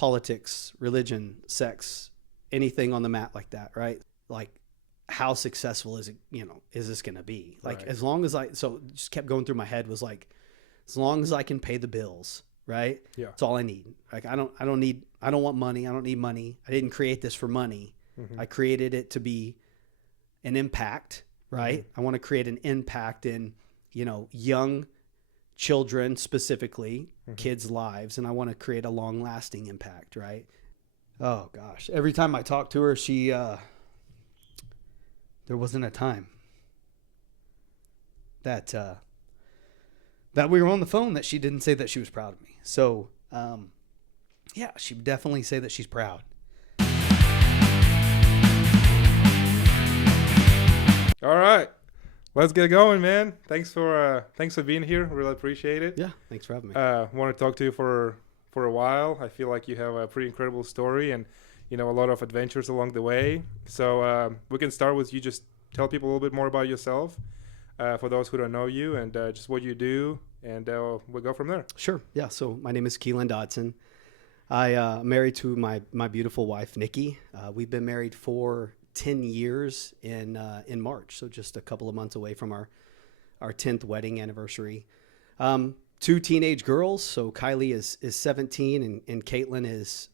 politics, religion, sex, anything on the mat like that, right? Like, how successful is it, is this going to be? Like, Right. as long as so just kept going through my head was like, as long as I can pay the bills, right? Yeah. That's all I need. Like, I don't want money. I don't need money. I didn't create this for money. Mm-hmm. I created it to be an impact, right? I want to create an impact in, young children, specifically kids' lives. And I want to create a long lasting impact, right? Oh gosh. Every time I talk to her, there wasn't a time that we were on the phone that she didn't say that she was proud of me. So, yeah, she would definitely say that she's proud. All right, let's get going, man. Thanks for being here. Really appreciate it. Yeah, thanks for having me. Want to talk to you for a while. I feel like you have a pretty incredible story and a lot of adventures along the way. So we can start with you. Just tell people a little bit more about yourself, for those who don't know you, and just what you do, and we'll go from there. Sure. Yeah. So my name is Keilan Dodson. I'm married to my beautiful wife, Nikki. We've been married for 10 years in March. So just a couple of months away from our 10th wedding anniversary. 2 teenage girls. So Kylie is 17 and Caitlin is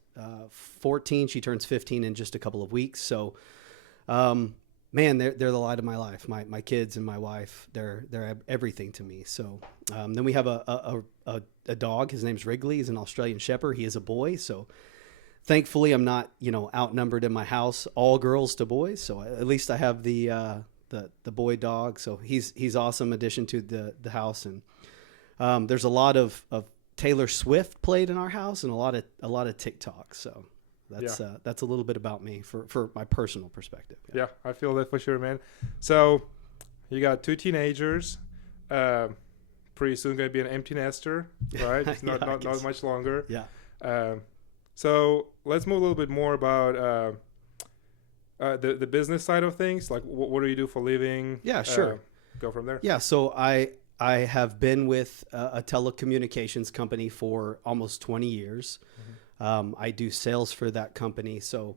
14. She turns 15 in just a couple of weeks. So, man, they're the light of my life. My kids and my wife, they're everything to me. So, then we have a dog. His name's Wrigley. He's an Australian Shepherd. He is a boy. So thankfully I'm not, outnumbered in my house, all girls to boys. So at least I have the boy dog. So he's awesome addition to the house. And, there's a lot of Taylor Swift played in our house and a lot of TikTok. So that's a little bit about me for my personal perspective. Yeah, I feel that for sure, man. So you got 2 teenagers, pretty soon going to be an empty nester, right? It's not much longer. Yeah. So let's move a little bit more about the business side of things. Like, what do you do for a living? Yeah, sure. Go from there. Yeah. So I have been with a telecommunications company for almost 20 years. I do sales for that company. So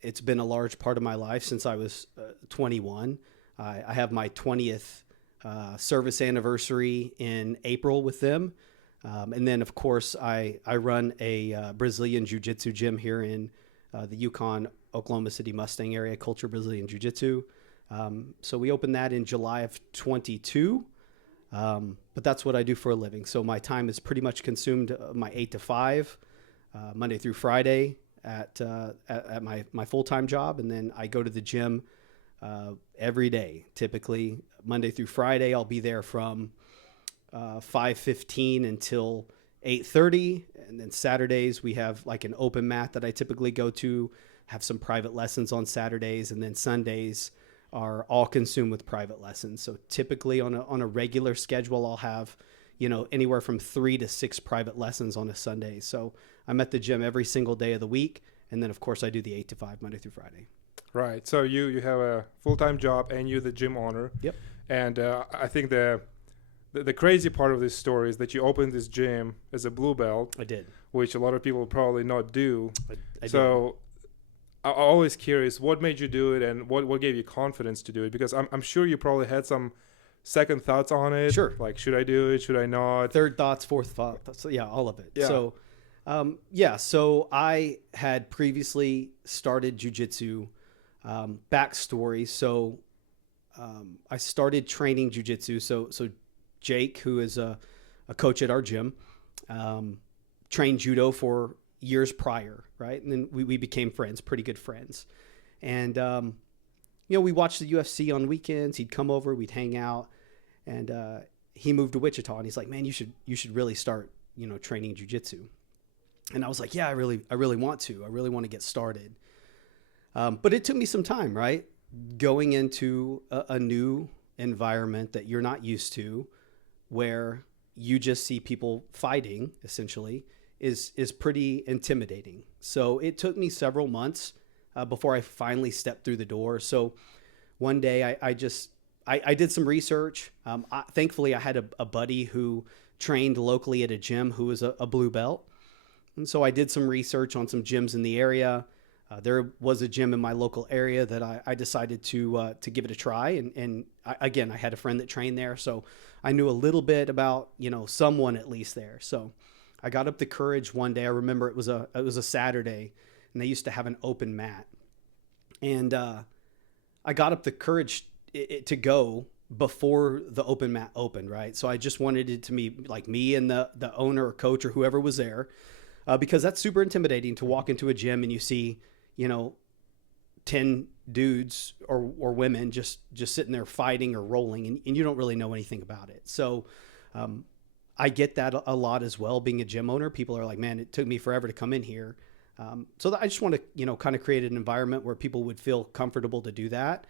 it's been a large part of my life since I was 21. I have my 20th service anniversary in April with them. And then, of course, I run a Brazilian jiu-jitsu gym here in the Yukon, Oklahoma City, Mustang area, Culture Brazilian Jiu-Jitsu. So we opened that in July of 22. But that's what I do for a living. So my time is pretty much consumed my 8 to 5, Monday through Friday at my full-time job. And then I go to the gym every day. Typically Monday through Friday, I'll be there from 5:15 until 8:30. And then Saturdays we have like an open mat that I typically go to, have some private lessons on Saturdays. And then Sundays are all consumed with private lessons. So typically on a regular schedule, I'll have, anywhere from 3 to 6 private lessons on a Sunday. So I'm at the gym every single day of the week. And then of course I do the 8 to 5 Monday through Friday. Right. So you have a full-time job and you're the gym owner. Yep. And I think the crazy part of this story is that you opened this gym as a blue belt. I did. Which a lot of people probably not do. I so I'm always curious, what made you do it and what gave you confidence to do it? Because I'm sure you probably had some second thoughts on it. Sure. Like, should I do it? Should I not? Third thoughts, fourth thoughts. Yeah, all of it. Yeah. So, so I had previously started jiu-jitsu. Backstory. So I started training jiu-jitsu. So Jake, who is a coach at our gym, trained judo for years prior, right? And then we became friends, pretty good friends. And, we watched the UFC on weekends. He'd come over, we'd hang out. And he moved to Wichita and he's like, man, you should really start, training jiu-jitsu. And I was like, yeah, I really want to. I really want to get started. But it took me some time, right? Going into a new environment that you're not used to, where you just see people fighting, essentially, is pretty intimidating. So it took me several months before I finally stepped through the door. So one day I did some research. Thankfully, I had a buddy who trained locally at a gym who was a blue belt. And so I did some research on some gyms in the area. There was a gym in my local area that I decided to give it a try. And again, I had a friend that trained there, so I knew a little bit about, someone at least there. So I got up the courage one day. I remember it was a Saturday, and they used to have an open mat. And I got up the courage to go before the open mat opened, right? So I just wanted it to be like me and the owner or coach or whoever was there, because that's super intimidating to walk into a gym and you see, 10 dudes or women just sitting there fighting or rolling, and you don't really know anything about it. So I get that a lot as well. Being a gym owner, people are like, man, it took me forever to come in here. So I just want to, kind of create an environment where people would feel comfortable to do that,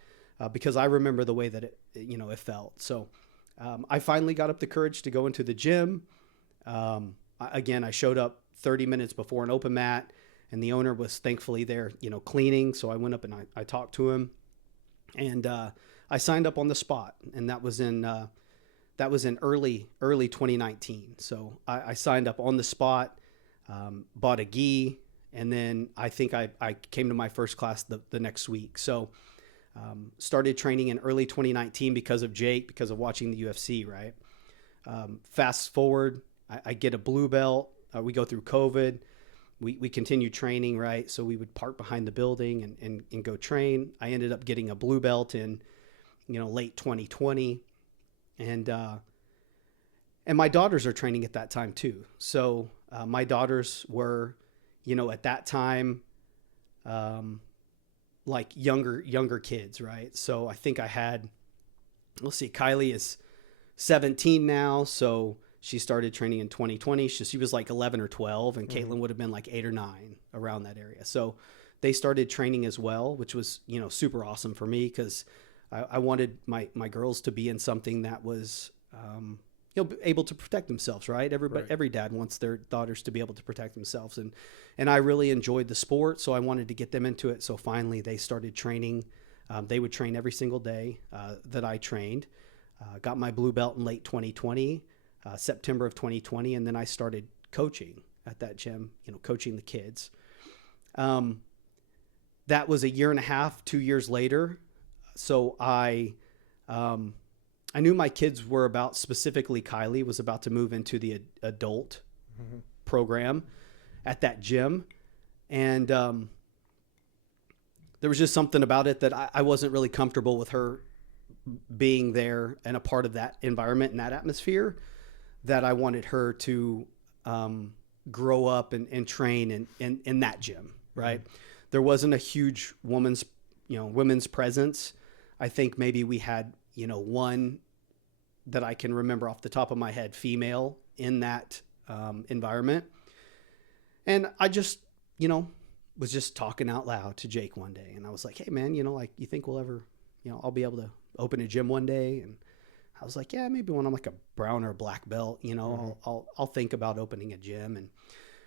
because I remember the way that it felt. So I finally got up the courage to go into the gym. Again, I showed up 30 minutes before an open mat, and the owner was thankfully there, cleaning. So I went up and I talked to him, and I signed up on the spot, and that was in early 2019. So I signed up on the spot, bought a gi, and then I think I came to my first class the next week. So started training in early 2019 because of Jake, because of watching the UFC, right? Fast forward, I get a blue belt. We go through COVID. We continue training, right? So we would park behind the building and go train. I ended up getting a blue belt in, late 2020. And my daughters are training at that time too. So my daughters were, at that time, like younger kids, right? So I think I had, let's see, Kylie is 17 now. So she started training in 2020. She was like 11 or 12, and Keilan would have been like 8 or 9, around that area. So they started training as well, which was, super awesome for me, because I wanted my girls to be in something that was, able to protect themselves, right? Every dad wants their daughters to be able to protect themselves. And I really enjoyed the sport, so I wanted to get them into it. So finally they started training. They would train every single day that I trained. Got my blue belt in late 2020, September of 2020. And then I started coaching at that gym, coaching the kids. That was a year and a half, 2 years later. So I knew my kids were about, specifically Kylie was about to move into the adult program at that gym. And there was just something about it that I wasn't really comfortable with her being there and a part of that environment and that atmosphere, that I wanted her to grow up and train in that gym, right? There wasn't a huge women's presence. I think maybe we had, one that I can remember off the top of my head, female in that environment. And I just, was just talking out loud to Jake one day. And I was like, hey man, like, you think we'll ever, I'll be able to open a gym one day? And I was like, yeah, maybe when I'm like a brown or black belt, I'll think about opening a gym. And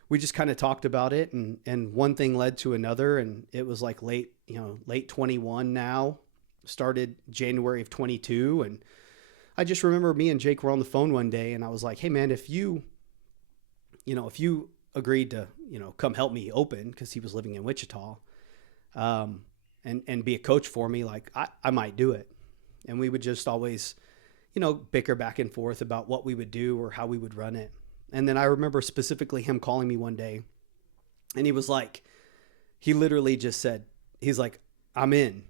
we just kind of talked about it, and one thing led to another. And it was like late 21 now, started January of 22. And I just remember me and Jake were on the phone one day, and I was like, hey man, if you agreed to, come help me open, because he was living in Wichita, and be a coach for me, like I might do it. And we would just always, bicker back and forth about what we would do or how we would run it. And then I remember specifically him calling me one day, and he literally just said, he's like, I'm in,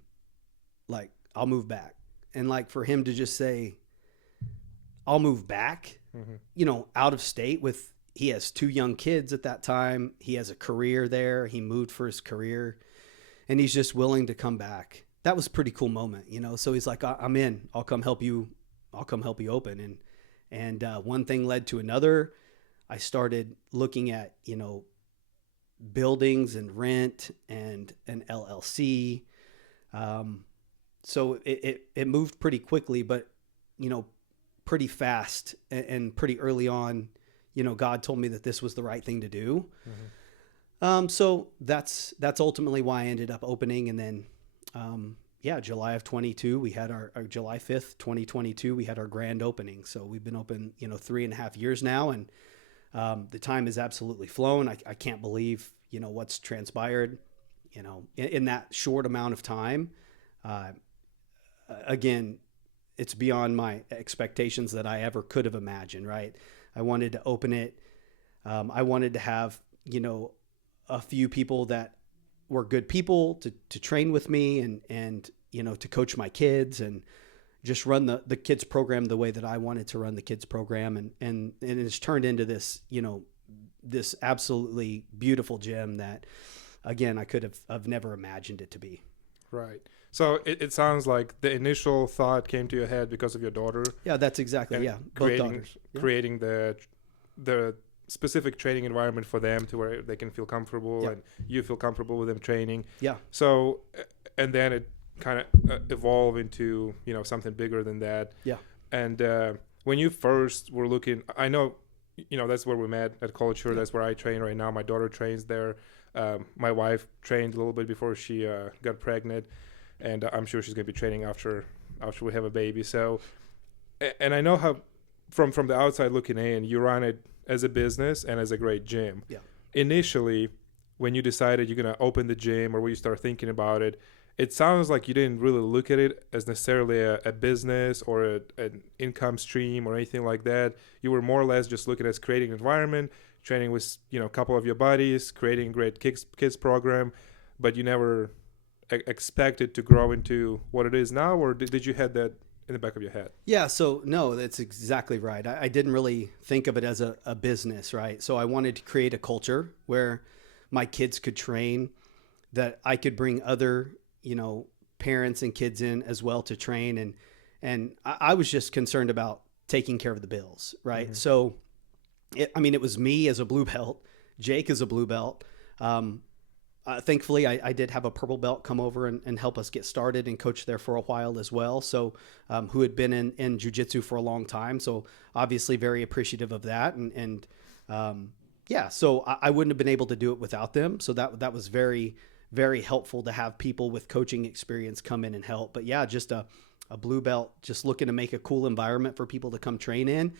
like, I'll move back. And like, for him to just say, I'll move back, out of state he has 2 young kids at that time. He has a career there. He moved for his career, and he's just willing to come back. That was a pretty cool moment, So he's like, I'm in, I'll come help you open. And one thing led to another. I started looking at, buildings and rent and an LLC. So it moved pretty quickly, but, pretty fast and pretty early on, God told me that this was the right thing to do. So that's ultimately why I ended up opening. And then, July of 22, we had our July 5th, 2022, we had our grand opening. So we've been open, 3.5 years now. And The time has absolutely flown. I can't believe, what's transpired, in that short amount of time. Again, it's beyond my expectations that I ever could have imagined, right? I wanted to open it. I wanted to have, a few people that were good people to train with me and, to coach my kids and just run the kids program the way that I wanted to run the kids program. And it's turned into this, this absolutely beautiful gym that, again, I could have never imagined it to be. Right. So it sounds like the initial thought came to your head because of your daughter. Yeah, that's exactly. Yeah. Both daughters. Yeah. Creating the specific training environment for them to where they can feel comfortable and you feel comfortable with them training. Yeah. So, and then it kind of evolved into, something bigger than that. Yeah. And when you first were looking, I know, that's where we met at Culture. Yeah. That's where I train right now. My daughter trains there. My wife trained a little bit before she got pregnant, and I'm sure she's going to be training after we have a baby. So, and I know how from the outside looking in, you run it as a business and as a great gym. Yeah. Initially, when you decided you're going to open the gym or when you start thinking about it, it sounds like you didn't really look at it as necessarily a business or an income stream or anything like that. You were more or less just looking at creating an environment, training with, a couple of your buddies, creating a great kids program, but you never expected to grow into what it is now, or did you have that in the back of your head? Yeah, so no, that's exactly right. I didn't really think of it as a business, right? So I wanted to create a culture where my kids could train, that I could bring other, parents and kids in as well to train. And I was just concerned about taking care of the bills, right? Mm-hmm. So, it was me as a blue belt, Jake as a blue belt. Thankfully, I did have a purple belt come over and help us get started and coach there for a while as well. So, who had been in jiu-jitsu for a long time. So obviously very appreciative of that. So I wouldn't have been able to do it without them. So that was very, very helpful to have people with coaching experience come in and help. But yeah, just a blue belt, just looking to make a cool environment for people to come train in.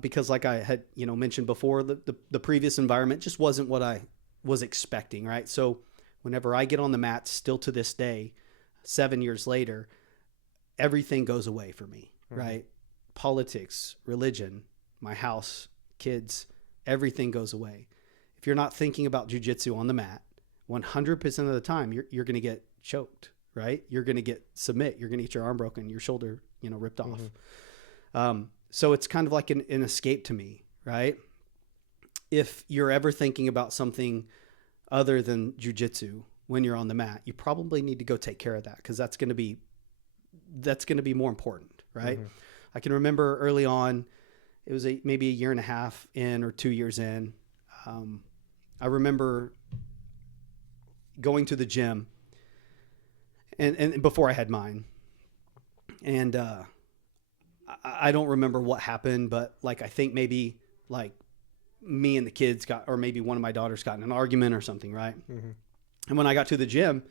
Because like I had, mentioned before, the previous environment just wasn't what I was expecting, right? So whenever I get on the mat, still to this day, 7 years later, everything goes away for me, mm-hmm. right? Politics, religion, my house, kids, everything goes away. If you're not thinking about jiu-jitsu on the mat, 100% of the time, you're going to get choked, right? You're going to get submit. You're going to get your arm broken, your shoulder, ripped off. Mm-hmm. So it's kind of like an escape to me, right? If you're ever thinking about something other than jiu-jitsu when you're on the mat, you probably need to go take care of that, because that's going to be more important, right? Mm-hmm. I can remember early on, it was maybe a year and a half in or 2 years in. I remember going to the gym and before I had mine, and I don't remember what happened, but I think maybe me and the kids or maybe one of my daughters got in an argument or something, right? Mm-hmm. And when I got to the gym,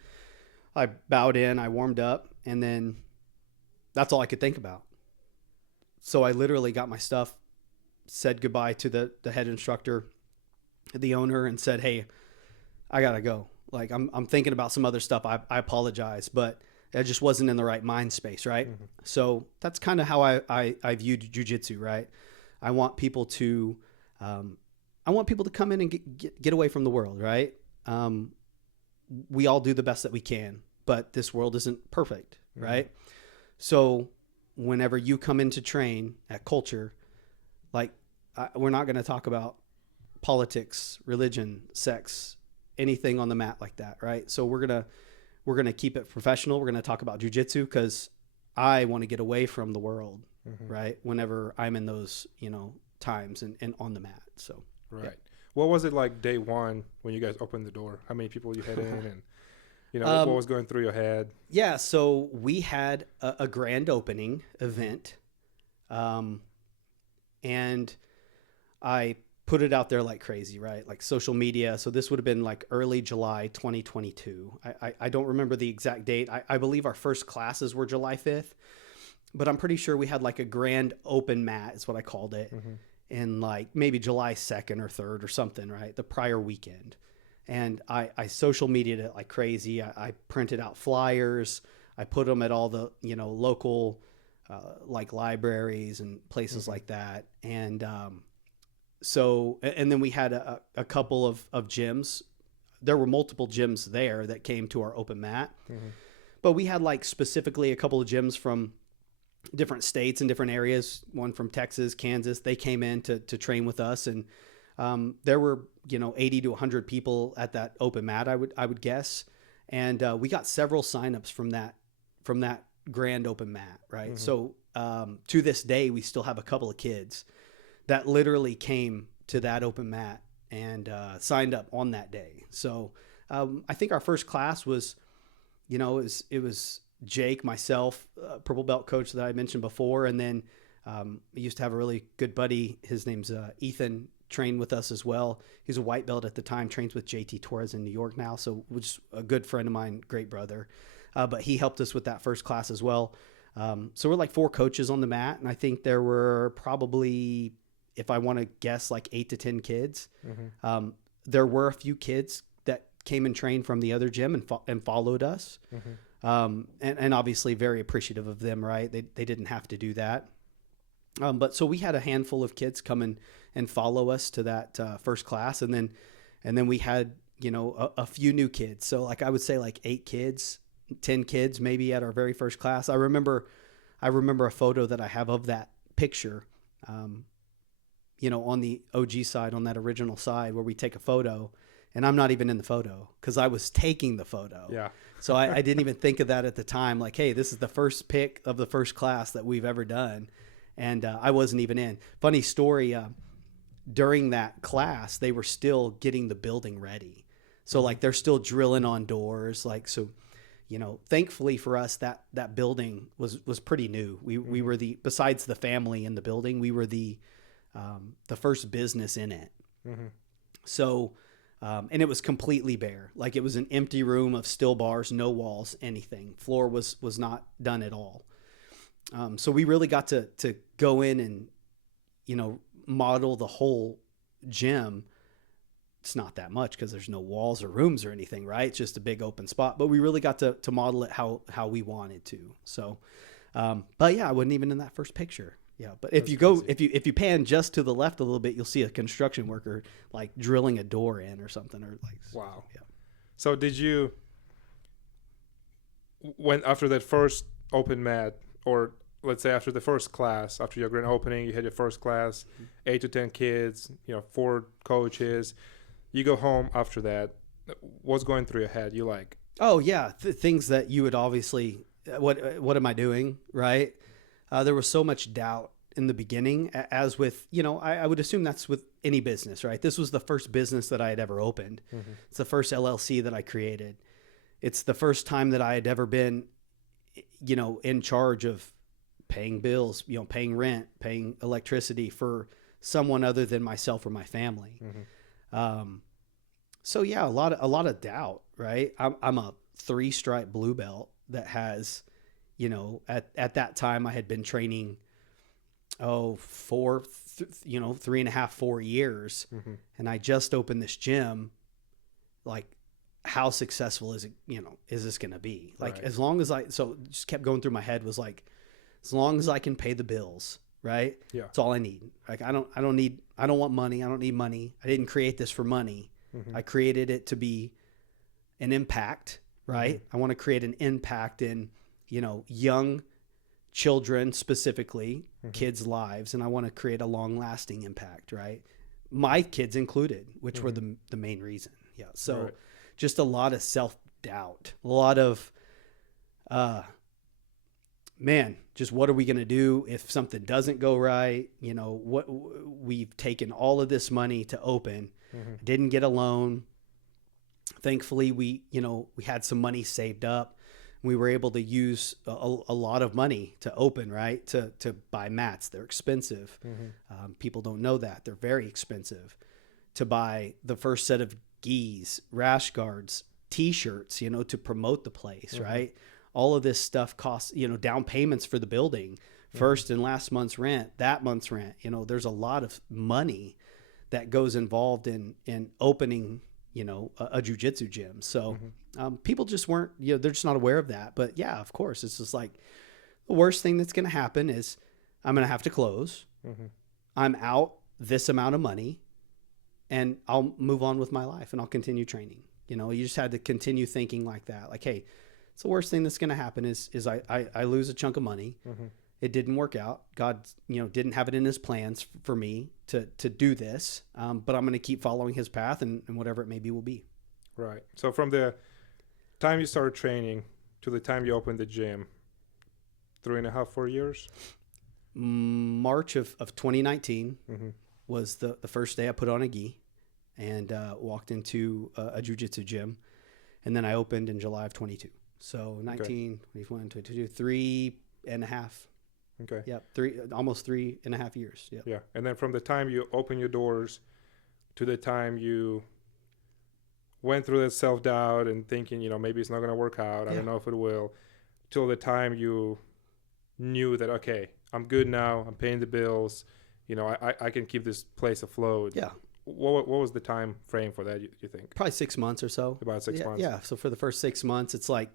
I bowed in, I warmed up, and then that's all I could think about. So I literally got my stuff, said goodbye to the head instructor, the owner, and said, "Hey, I gotta go. I'm thinking about some other stuff. I apologize, but I just wasn't in the right mind space," right? Mm-hmm. So that's kind of how I viewed jiu-jitsu, right? I want people to come in and get away from the world, right? We all do the best that we can, but this world isn't perfect, mm-hmm. right? So whenever you come in to train at Culture, we're not going to talk about politics, religion, sex, anything on the mat like that, right? So we're gonna keep it professional. We're gonna talk about jiu-jitsu because I want to get away from the world, mm-hmm. right? Whenever I'm in those, times and on the mat. So right. Yeah. What was it like day one when you guys opened the door? How many people you had in, and what was going through your head? Yeah, so we had a grand opening event, and I put it out there like crazy, right? Like social media. So this would have been early July 2022. I don't remember the exact date. I believe our first classes were July 5th, but I'm pretty sure we had a grand open mat is what I called it. Mm-hmm. in like maybe July 2nd or 3rd or something, right? The prior weekend. And I social media'd it like crazy. I printed out flyers. I put them at all the, local like libraries and places like that. And and then we had a couple of gyms. There were multiple gyms there that came to our open mat. But we had like specifically a couple of gyms from different states and different areas, one from Texas, Kansas. They came in to train with us. And there were, 80 to 100 people at that open mat, I would guess. And we got several signups from that grand open mat, right? So to this day, we still have a couple of kids that literally came to that open mat and signed up on that day. So I think our first class was, it was Jake, myself, purple belt coach that I mentioned before. And then I used to have a really good buddy. His name's Ethan, trained with us as well. He's a white belt at the time, trains with JT Torres in New York now. So was a good friend of mine, great brother. But he helped us with that first class as well. So we're like 4 coaches on the mat. And I think there were probably, if I want to guess, like 8 to 10 kids. There were a few kids that came and trained from the other gym and followed us. And obviously very appreciative of them, right? They didn't have to do that. But so we had a handful of kids come and follow us to that first class. And then we had, a few new kids. So like I would say like 8 kids, 10 kids maybe at our very first class. I remember a photo that I have of that picture, on the OG side, on that original side where we take a photo, and I'm not even in the photo because I was taking the photo. Yeah. So I didn't even think of that at the time. Like, hey, this is the first pick of the first class that we've ever done. And I wasn't even in. Funny story, during that class, they were still getting the building ready. So like they're still drilling on doors. Like, so, thankfully for us, that building was pretty new. We were besides the family in the building, we were the first business in it. So, and it was completely bare. Like it was an empty room of still bars, no walls, anything. Floor was not done at all. So we really got to go in and, model the whole gym. It's not that much because there's no walls or rooms or anything, right? It's just a big open spot, but we really got to model it how we wanted to. So, but yeah, I wasn't even in that first picture. Yeah. But if you pan just to the left a little bit, you'll see a construction worker like drilling a door in or something, or like, wow. Yeah. So did you, after that first open mat, or let's say after the first class, after your grand opening, you had your first class, 8 to 10 kids, 4 coaches, you go home after that. What's going through your head? You like, oh yeah, things that you would obviously, what am I doing? Right. There was so much doubt in the beginning, as with, I would assume that's with any business, right? This was the first business that I had ever opened. It's the first LLC that I created. It's the first time that I had ever been, in charge of paying bills, paying rent, paying electricity for someone other than myself or my family. So yeah, a lot of doubt, right? I'm a 3-stripe blue belt that has, at that time I had been training, 3.5, 4 years. And I just opened this gym. Like, how successful is it, is this going to be? Like, right. As long as so just kept going through my head was like, as long as I can pay the bills, right? Yeah. That's all I need. Like, I don't want money. I don't need money. I didn't create this for money. I created it to be an impact, right? I want to create an impact in, young children, specifically kids' lives. And I want to create a long lasting impact, right? My kids included, which were the main reason. Yeah. So just a lot of self-doubt, a lot of, just what are we going to do if something doesn't go right? What we've taken all of this money to open, didn't get a loan. Thankfully, we had some money saved up. We were able to use a lot of money to open, right? To buy mats. They're expensive. People don't know that. They're very expensive. To buy the first set of gis, rash guards, t-shirts, to promote the place, right? All of this stuff costs, down payments for the building, first and last month's rent, that month's rent. You know, there's a lot of money that goes involved in opening, you know, a jiu-jitsu gym. So people just weren't, you know, they're just not aware of that. But yeah, of course, it's just like the worst thing that's going to happen is I'm going to have to close. I'm out this amount of money, and I'll move on with my life and I'll continue training. You know, you just had to continue thinking like that. Like, hey, it's the worst thing that's going to happen is I lose a chunk of money. It didn't work out. God, you know, didn't have it in his plans for me to do this. But I'm going to keep following his path, and whatever it maybe will be. Right. So from the time you started training to the time you opened the gym, 3.5, 4 years? March of 2019 was the first day I put on a gi and walked into a jiu-jitsu gym. And then I opened in July of 22. So 19, 21, 22, 3.5. Okay. Yep. Almost 3.5 years. Yep. Yeah. And then from the time you open your doors to the time you went through that self-doubt and thinking, you know, maybe it's not going to work out. I don't know if it will, till the time you knew that, okay, I'm good now. I'm paying the bills. You know, I can keep this place afloat. Yeah. What was the time frame for that, you think? Probably 6 months or so. About 6 months. Yeah. So for the first 6 months, it's like,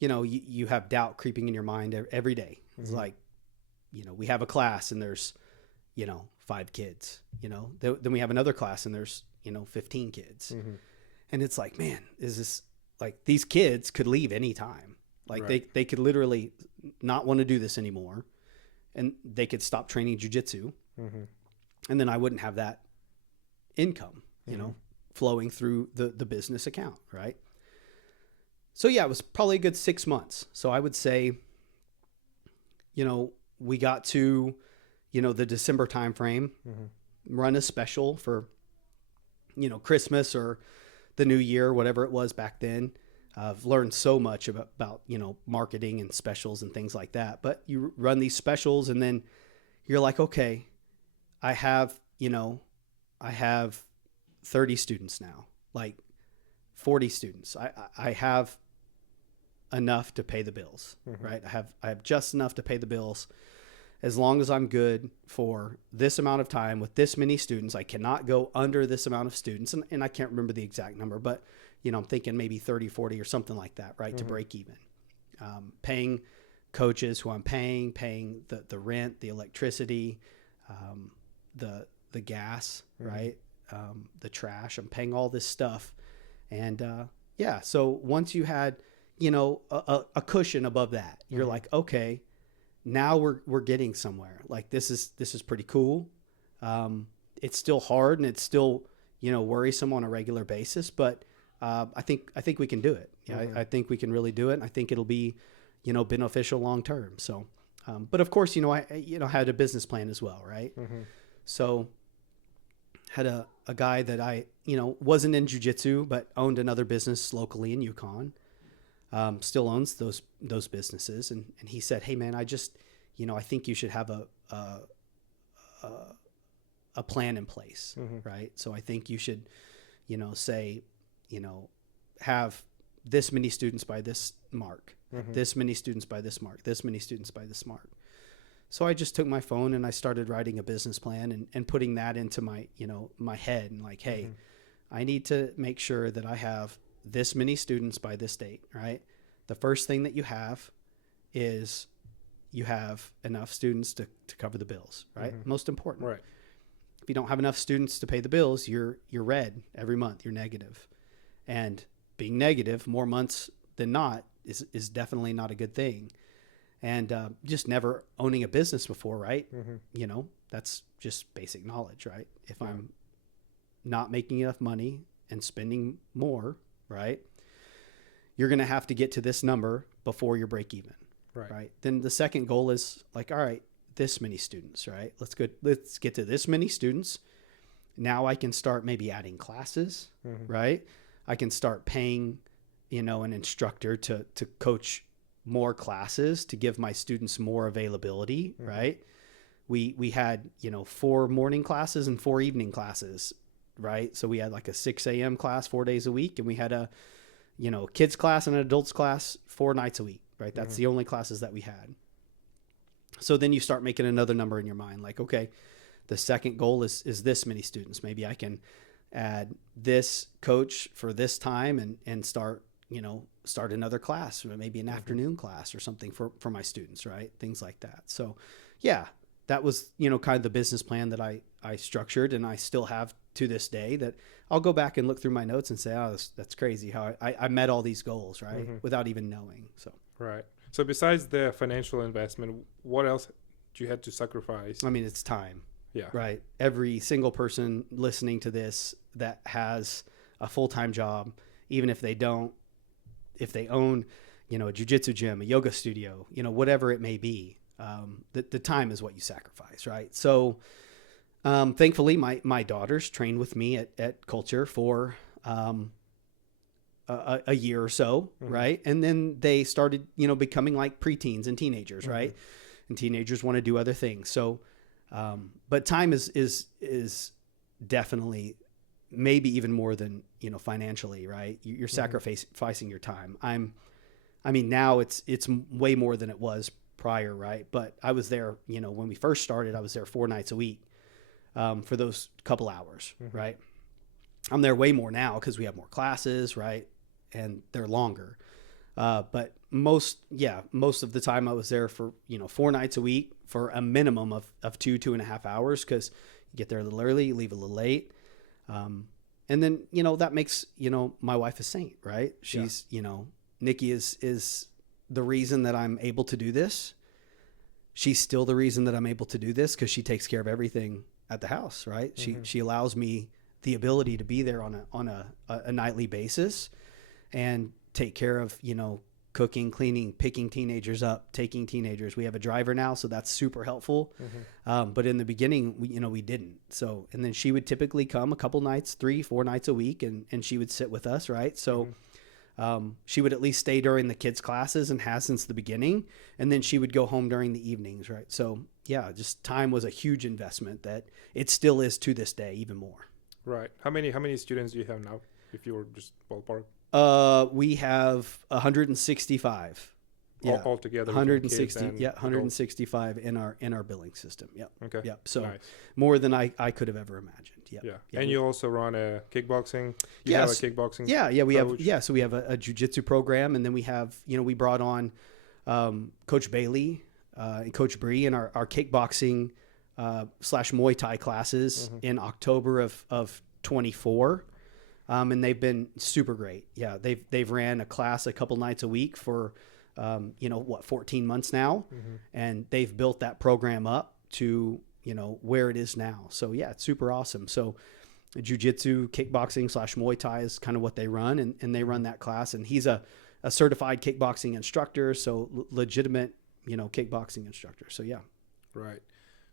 you know, you have doubt creeping in your mind every day. It's like, you know, we have a class and there's, you know, 5 kids, you know, then we have another class and there's, you know, 15 kids. And it's like, man, is this like these kids could leave anytime. Like they could literally not want to do this anymore, and they could stop training jiu-jitsu. And then I wouldn't have that income, you know, flowing through the business account. Right. So yeah, it was probably a good 6 months. So I would say, you know, we got to, you know, the December timeframe, run a special for, you know, Christmas or the New Year, whatever it was back then. I've learned so much about, you know, marketing and specials and things like that. But you run these specials and then you're like, okay, I have 30 students now, like 40 students. I have enough to pay the bills, right? I have just enough to pay the bills. As long as I'm good for this amount of time with this many students. I cannot go under this amount of students. And I can't remember the exact number, but, you know, I'm thinking maybe 30, 40 or something like that, right? To break even. Paying coaches who I'm paying the rent, the electricity, the gas, right? The trash. I'm paying all this stuff. And yeah, so once you had, you know, a cushion above that, you're like, okay, now we're getting somewhere. Like this is pretty cool. It's still hard and it's still, you know, worrisome on a regular basis, but I think we can do it. Yeah, I think we can really do it. And I think it'll be, you know, beneficial long term. So, but of course, you know, I had a business plan as well, right? So had a guy that I, you know, wasn't in jiu-jitsu, but owned another business locally in Yukon. Still owns those businesses. And he said, hey man, I just, you know, I think you should have a plan in place. Right. So I think you should, you know, say, you know, have this many students by this mark, this many students by this mark, this many students by this mark. So I just took my phone and I started writing a business plan and putting that into my, you know, my head and like, hey, I need to make sure that I have this many students by this date, right? The first thing that you have is you have enough students to cover the bills, right? Most important. Right. If you don't have enough students to pay the bills, you're red every month, you're negative. And being negative more months than not is definitely not a good thing. And just never owning a business before, right? You know, that's just basic knowledge, right? If I'm not making enough money and spending more, right, you're going to have to get to this number before you break even, right? Then the second goal is like, all right, this many students, right? Let's get to this many students. Now I can start maybe adding classes, right? I can start paying, you know, an instructor to coach more classes to give my students more availability, right? We had, you know, 4 morning classes and 4 evening classes, right? So we had like a 6 a.m. class 4 days a week, and we had a, you know, kids class and an adults class 4 nights a week, right? That's the only classes that we had. So then you start making another number in your mind, like, okay, the second goal is this many students. Maybe I can add this coach for this time and start, start another class, or maybe an afternoon class or something for my students, right? Things like that. So yeah, that was, kind of the business plan that I structured, and I still have to this day, that I'll go back and look through my notes and say, oh, that's crazy how I met all these goals, right? Without even knowing. So, right. So besides the financial investment, what else you had to sacrifice? I mean, it's time. Yeah. Right. Every single person listening to this that has a full-time job, even if they don't, if they own, a jiu-jitsu gym, a yoga studio, whatever it may be, the time is what you sacrifice. Right. So, thankfully my daughters trained with me at Culture for, a year or so. Right. And then they started, becoming like preteens and teenagers. Right. And teenagers want to do other things. So, but time is definitely, maybe even more than, financially, right? You're sacrificing your time. I mean, now it's way more than it was prior. Right. But I was there, when we first started, I was there 4 nights a week, for those couple hours. Right. I'm there way more now because we have more classes. Right. And they're longer. But most of the time I was there for, 4 nights a week for a minimum of 2.5 hours, because you get there a little early, you leave a little late. And then, that makes, my wife a saint, right? She's, Nikki is the reason that I'm able to do this. She's still the reason that I'm able to do this, because she takes care of everything at the house, right? She allows me the ability to be there on a nightly basis and take care of, cooking, cleaning, picking teenagers up, taking teenagers. We have a driver now, so that's super helpful. But in the beginning, we didn't. So, and then she would typically come a couple nights, 3-4 nights a week, and she would sit with us, right? So, she would at least stay during the kids' classes, and has since the beginning. And then she would go home during the evenings, right? So yeah, just time was a huge investment that it still is to this day, even more. Right. How many students do you have now, if you were just ballpark? We have 165. Yeah, altogether. 160. Yeah, 165 in our billing system. Yep. Okay. Yep. So nice. More than I could have ever imagined. Yep. Yeah. Yep. And you also run a kickboxing. You Yes. have a kickboxing. Yeah. We coach? have. So we have a jiu-jitsu program, and then we have. We brought on Coach Bailey and Coach Bree in our kickboxing / Muay Thai classes in October of 24. And they've been super great. Yeah, they've ran a class a couple nights a week for, 14 months now, and they've built that program up to, where it is now. So yeah, it's super awesome. So jiu-jitsu, kickboxing / Muay Thai is kind of what they run, and they run that class. And he's a certified kickboxing instructor, so legitimate, kickboxing instructor. So yeah. Right.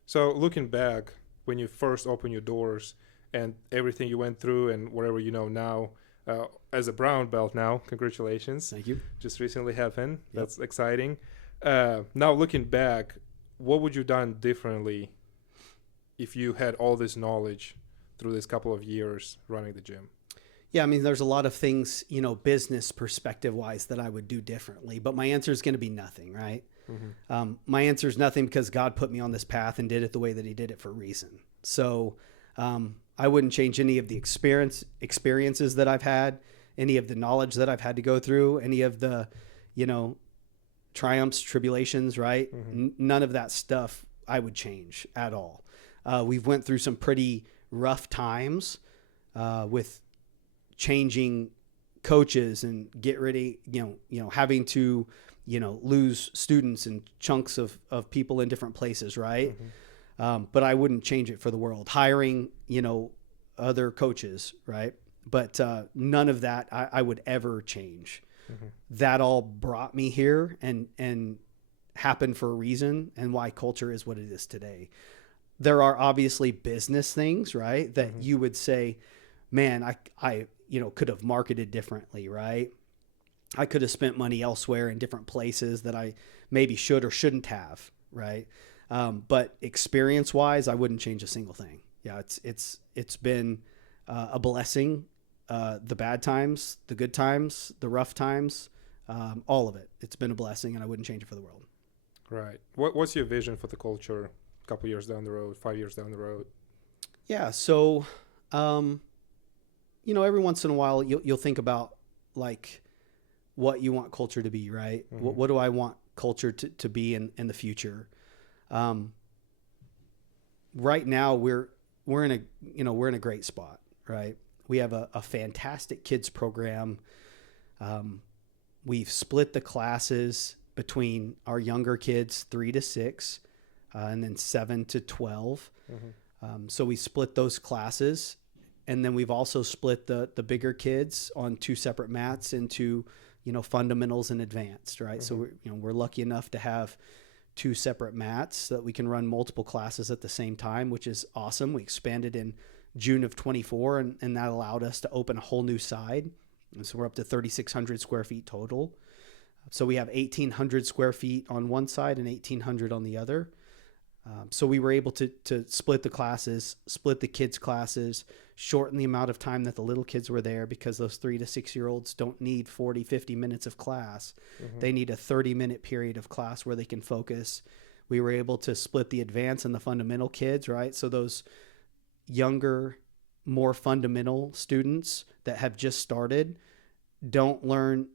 So looking back, when you first opened your doors, and everything you went through and whatever you know now, as a brown belt now, congratulations. Thank you. Just recently happened. Yep. That's exciting. Now looking back, what would you done differently if you had all this knowledge through this couple of years running the gym? Yeah, I mean, there's a lot of things, business perspective wise that I would do differently, but my answer is going to be nothing, right? My answer is nothing because God put me on this path and did it the way that he did it for a reason. So, I wouldn't change any of the experiences that I've had, any of the knowledge that I've had to go through, any of the, triumphs, tribulations, right? None of that stuff I would change at all. We've went through some pretty rough times with changing coaches and get ready, having to, lose students and chunks of people in different places, right? But I wouldn't change it for the world. Hiring, other coaches, right? But none of that I would ever change. That all brought me here and happened for a reason, and why Culture is what it is today. There are obviously business things, right, that you would say, man, I could have marketed differently, right? I could have spent money elsewhere in different places that I maybe should or shouldn't have, right? But experience-wise, I wouldn't change a single thing. Yeah, it's been a blessing. The bad times, the good times, the rough times, all of it. It's been a blessing, and I wouldn't change it for the world. Right. What's your vision for the culture a couple years down the road, 5 years down the road? Yeah. So, every once in a while you'll think about like what you want culture to be, right? Mm-hmm. What do I want culture to be in the future? Right now we're in a great spot, right? We have a fantastic kids program. We've split the classes between our younger kids, 3 to 6, and then 7 to 12. Mm-hmm. So we split those classes, and then we've also split the bigger kids on 2 separate mats into, fundamentals and advanced, right? Mm-hmm. So we're lucky enough to have 2 separate mats so that we can run multiple classes at the same time, which is awesome. We expanded in June of 24, and that allowed us to open a whole new side. And so we're up to 3,600 square feet total. So we have 1,800 square feet on one side and 1,800 on the other. So we were able to split the classes, split the kids' classes, shorten the amount of time that the little kids were there, because those 3 to 6-year-olds don't need 40, 50 minutes of class. Mm-hmm. They need a 30-minute period of class where they can focus. We were able to split the advanced and the fundamental kids, right? So those younger, more fundamental students that have just started don't learn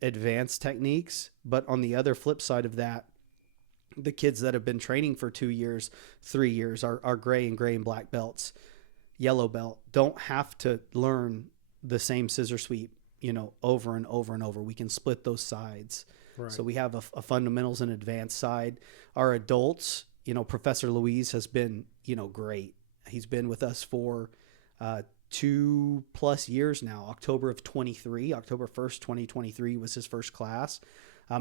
advanced techniques. But on the other flip side of that, the kids that have been training for 2 years, 3 years, are gray and black belts, yellow belt, don't have to learn the same scissor sweep, over and over and over. We can split those sides. Right. So we have a fundamentals and advanced side. Our adults, Professor Louise has been, great. He's been with us for 2+ years now. October 1st, 2023 was his first class.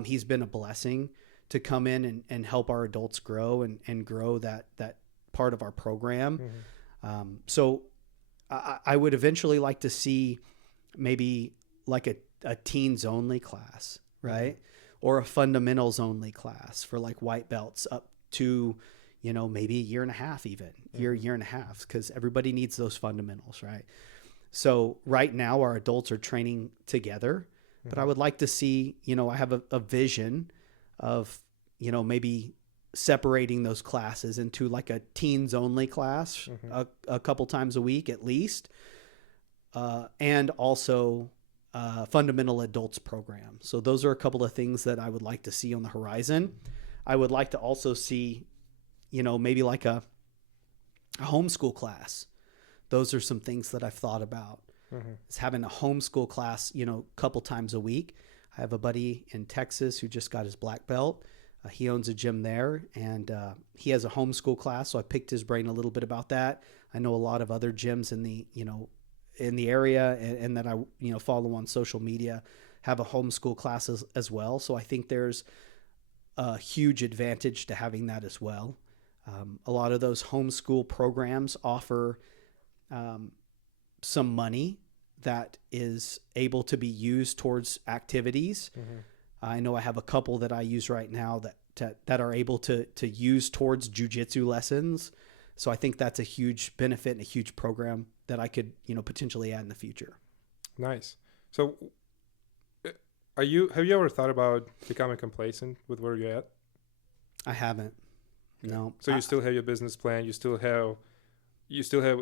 He's been a blessing to come in and help our adults grow and grow that part of our program. Mm-hmm. So I would eventually like to see maybe like a teens only class, right? Mm-hmm. Or a fundamentals only class for like white belts up to, maybe a year and a half, even year and a half, because everybody needs those fundamentals, right? So right now our adults are training together, but I would like to see, I have a vision of, maybe separating those classes into like a teens only class, mm-hmm. a couple times a week at least, and also fundamental adults program. So those are a couple of things that I would like to see on the horizon. I would like to also see, maybe like a homeschool class. Those are some things that I've thought about. Mm-hmm. Is having a homeschool class, couple times a week. I have a buddy in Texas who just got his black belt. He owns a gym there, and he has a homeschool class. So I picked his brain a little bit about that. I know a lot of other gyms in the area and that I, follow on social media have a homeschool class as well. So I think there's a huge advantage to having that as well. A lot of those homeschool programs offer some money that is able to be used towards activities. Mm-hmm. I know I have a couple that I use right now that are able to use towards jiu-jitsu lessons. So I think that's a huge benefit and a huge program that I could, potentially add in the future. Nice. So have you ever thought about becoming complacent with where you're at? I haven't. No. So you still have your business plan. You still have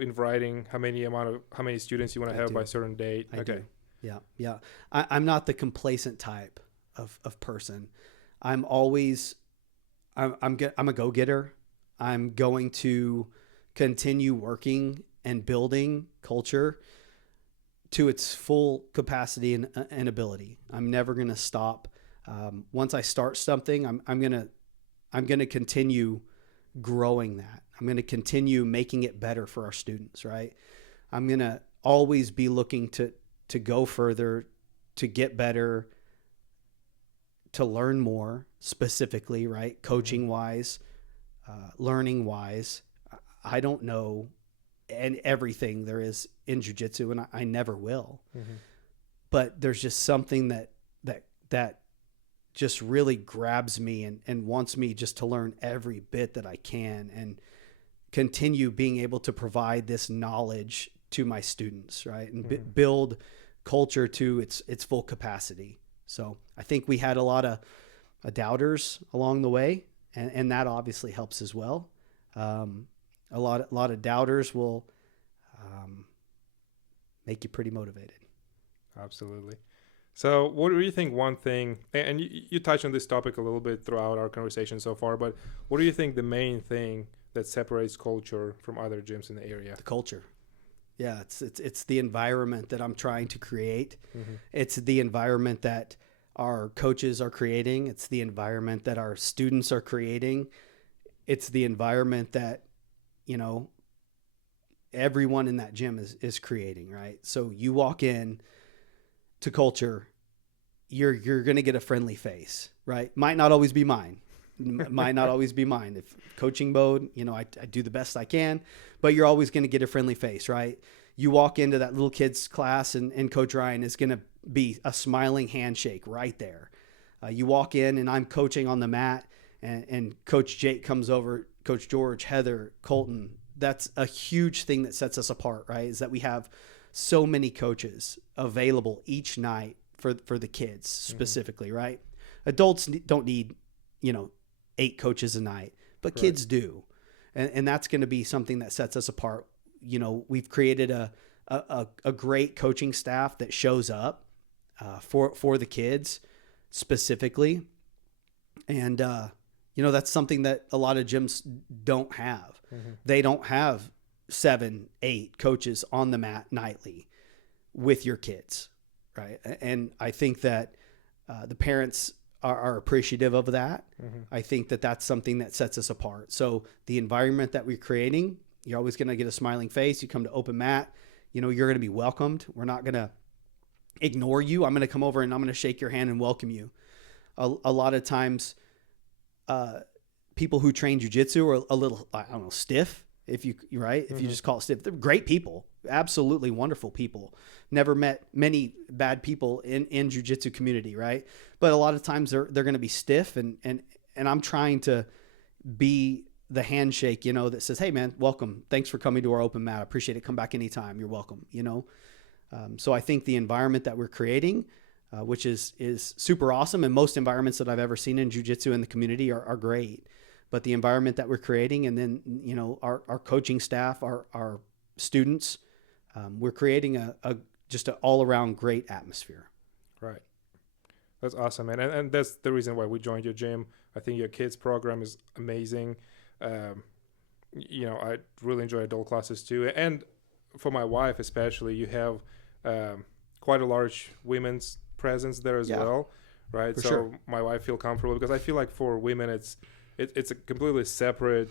in writing how many students you want to have by a certain date. I do. Yeah. I'm not the complacent type of person. I'm always, I'm a go-getter. I'm going to continue working and building culture to its full capacity and ability. I'm never going to stop. Once I start something, I'm going to continue growing that. I'm going to continue making it better for our students, right? I'm going to always be looking to go further, to get better, to learn more specifically, right? Coaching wise, learning wise. I don't know everything there is in jiu-jitsu, and I never will. Mm-hmm. But there's just something that just really grabs me and wants me just to learn every bit that I can and continue being able to provide this knowledge to my students, right? And build culture to its full capacity. So I think we had a lot of doubters along the way, and that obviously helps as well. A lot of doubters will make you pretty motivated. Absolutely. So what do you think one thing, and you touched on this topic a little bit throughout our conversation so far, but what do you think the main thing that separates Culture from other gyms in the area? The culture. Yeah, it's the environment that I'm trying to create. Mm-hmm. It's the environment that our coaches are creating. It's the environment that our students are creating. It's the environment that, everyone in that gym is creating, right? So you walk in to Culture, you're going to get a friendly face, right? Might not always be mine. Might not always be mine. If coaching mode, I do the best I can, but you're always going to get a friendly face, right? You walk into that little kid's class and Coach Ryan is going to be a smiling handshake right there. You walk in and I'm coaching on the mat and Coach Jake comes over, Coach George, Heather, Colton. That's a huge thing that sets us apart, right? Is that we have so many coaches available each night for the kids specifically, right? Adults don't need, 8 coaches a night, but Right. Kids do. And that's going to be something that sets us apart. We've created a great coaching staff that shows up for the kids specifically. And, that's something that a lot of gyms don't have. Mm-hmm. They don't have 7, 8 coaches on the mat nightly with your kids, right? And I think that the parents are appreciative of that. Mm-hmm. I think that that's something that sets us apart. So the environment that we're creating, you're always going to get a smiling face. You come to open mat, you're going to be welcomed. We're not going to ignore you. I'm going to come over and I'm going to shake your hand and welcome you. A lot of times, people who train jiu-jitsu are a little, I don't know, stiff. If you just call it stiff, they're great people, absolutely wonderful people. Never met many bad people in jiu-jitsu community, right? But a lot of times they're going to be stiff, and I'm trying to be the handshake, that says, "Hey, man, welcome. Thanks for coming to our open mat. I appreciate it. Come back anytime. You're welcome." So I think the environment that we're creating, which is super awesome, and most environments that I've ever seen in jiu-jitsu in the community are great. But the environment that we're creating, and then our coaching staff, our students, we're creating just an all around great atmosphere. Right. That's awesome, man. And that's the reason why we joined your gym. I think your kids program is amazing. I really enjoy adult classes too. And for my wife especially, you have quite a large women's presence there as well, right? For so sure. My wife feel comfortable, because I feel like for women it's a completely separate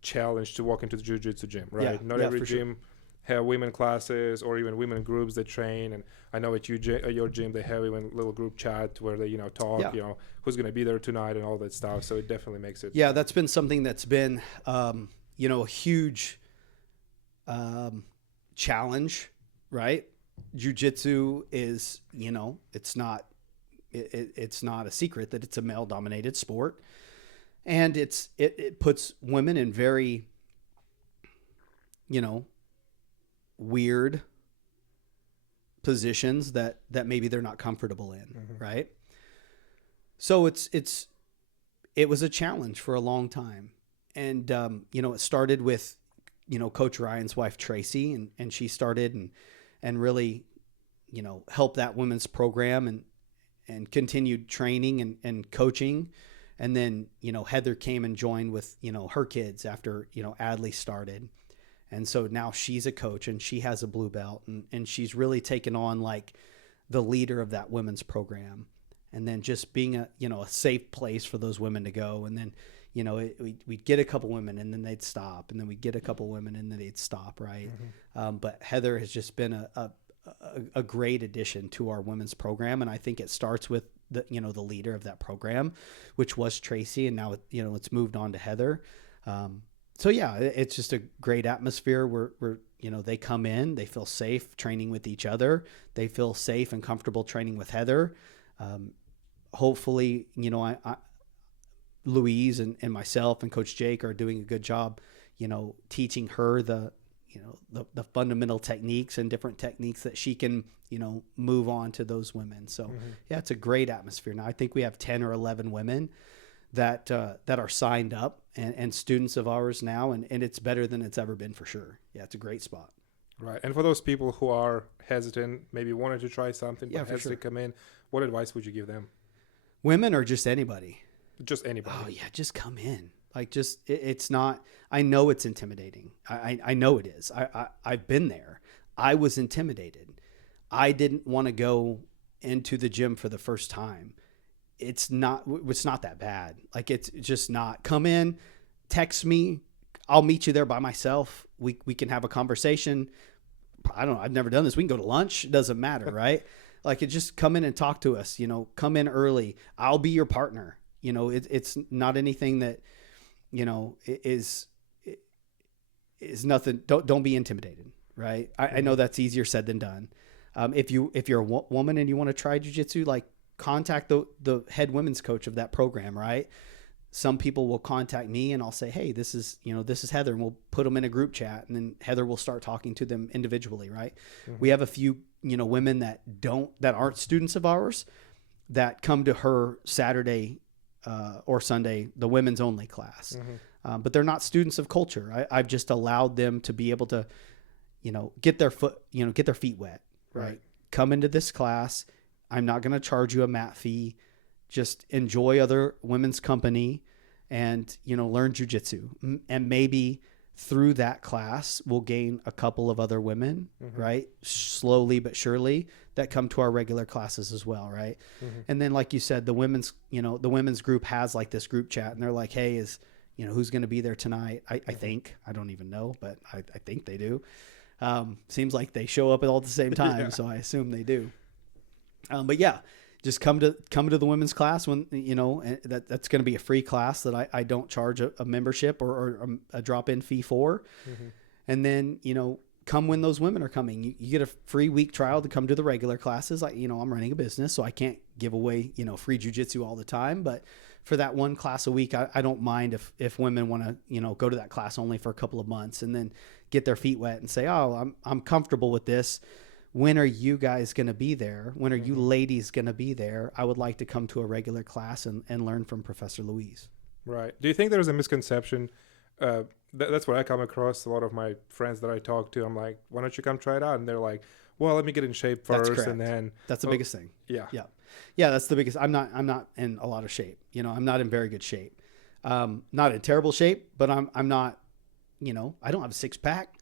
challenge to walk into the jiu-jitsu gym, right? Not every gym have women classes or even women groups that train. And I know at your gym they have even little group chat where they talk, who's going to be there tonight and all that stuff. So it definitely makes it. Yeah, that's been something that's been a huge challenge, right? Jiu-jitsu is, it's not a secret that it's a male-dominated sport. And it puts women in very, weird positions that maybe they're not comfortable in, right? So it was a challenge for a long time. And, it started with, Coach Ryan's wife, Tracy, and she started and really, helped that women's program and continued training and coaching. And then, Heather came and joined with, her kids after, Adley started. And so now she's a coach and she has a blue belt and she's really taken on like the leader of that women's program. And then just being a safe place for those women to go. And then, we'd get a couple women and then they'd stop. And then we'd get a couple women and then they'd stop, right? But Heather has just been a great addition to our women's program. And I think it starts with the leader of that program, which was Tracy. And now, it's moved on to Heather. So yeah, it's just a great atmosphere where they come in, they feel safe training with each other. They feel safe and comfortable training with Heather. Hopefully, Louise and myself and Coach Jake are doing a good job, teaching her the the fundamental techniques and different techniques that she can, move on to those women. So yeah, it's a great atmosphere. Now I think we have 10 or 11 women that are signed up and students of ours now. And it's better than it's ever been for sure. Yeah. It's a great spot. Right. And for those people who are hesitant, maybe wanted to try something, but hesitant to come in, what advice would you give them? Women or just anybody? Just anybody. Oh yeah. Just come in. Like it's not, I know it's intimidating. I know it is. I've been there. I was intimidated. I didn't want to go into the gym for the first time. It's not that bad. Like it's just not. Come in, text me. I'll meet you there by myself. We can have a conversation. I don't know. I've never done this. We can go to lunch. It doesn't matter. Right. Like it just come in and talk to us, come in early. I'll be your partner. It's not anything that, is nothing. Don't be intimidated. Right. I know that's easier said than done. If you're a woman and you want to try jiu-jitsu, like contact the head women's coach of that program. Right. Some people will contact me and I'll say, hey, this is Heather, and we'll put them in a group chat, and then Heather will start talking to them individually. Right. We have a few, women that aren't students of ours that come to her Saturday or Sunday, the women's only class. But they're not students of Culture. I've just allowed them to be able to, get their feet wet, right? Come into this class. I'm not going to charge you a mat fee. Just enjoy other women's company and, learn jiu-jitsu. And maybe through that class, we'll gain a couple of other women, right? Slowly but surely, that come to our regular classes as well, right? And then, like you said, the women's group has like this group chat, and they're like, hey, who's going to be there tonight? I think, I don't even know, but I think they do. Seems like they show up at all at the same time. So I assume they do. But yeah, just come to the women's class when, and that's going to be a free class that I don't charge a membership or a drop-in fee for. And then, come when those women are coming. You get a free week trial to come to the regular classes. I'm running a business, so I can't give away, free jiu-jitsu all the time. But for that one class a week, I don't mind if women want to, go to that class only for a couple of months and then get their feet wet and say, oh, I'm comfortable with this. When are you guys going to be there? When are you ladies going to be there? I would like to come to a regular class and learn from Professor Louise. Right. Do you think there's a misconception? That's what I come across. A lot of my friends that I talk to, I'm like, why don't you come try it out? And they're like, well, let me get in shape first. That's correct. And then that's the biggest thing. Yeah. Yeah. That's the biggest. I'm not in a lot of shape. I'm not in very good shape. Not in terrible shape, but I'm not, I don't have a six pack.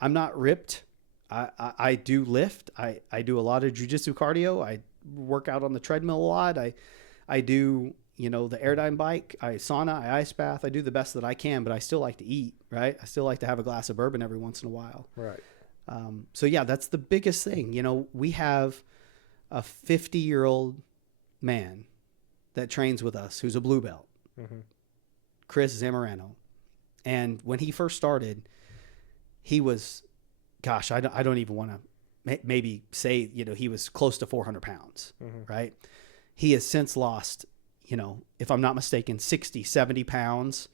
I'm not ripped. I do lift. I do a lot of jiu-jitsu cardio. I work out on the treadmill a lot. I do, the Airdyne bike. I sauna, I ice bath. I do the best that I can, but I still like to eat, right? I still like to have a glass of bourbon every once in a while. Right. So yeah, that's the biggest thing. We have a 50-year-old man that trains with us who's a blue belt, Chris Zamorano. And when he first started, he was, gosh, I don't even want to maybe say, he was close to 400 pounds, right? He has since lost, if I'm not mistaken, 60, 70 pounds.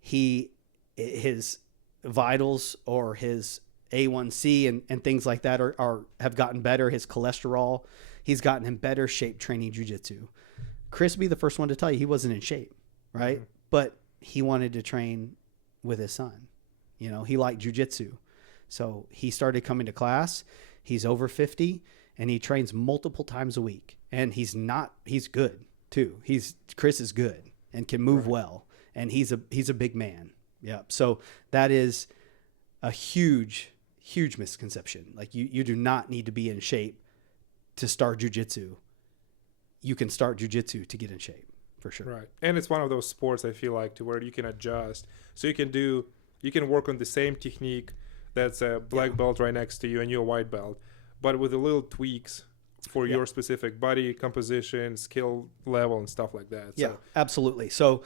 His vitals or his A1C and things like that have gotten better. His cholesterol, he's gotten in better shape training jiu-jitsu. Chris be the first one to tell you he wasn't in shape, right? But he wanted to train with his son. He liked jiu-jitsu. So he started coming to class. He's over 50 and he trains multiple times a week. And he's good too. Chris is good and can move well. And he's a big man. Yeah. So that is a huge, huge misconception. Like you do not need to be in shape to start jiu-jitsu. You can start jiu-jitsu to get in shape for sure. Right. And it's one of those sports I feel like to where you can adjust. So you can work on the same technique that's a black belt right next to you and you're a white belt, but with the little tweaks for your specific body composition, skill level, and stuff like that. Yeah, absolutely. So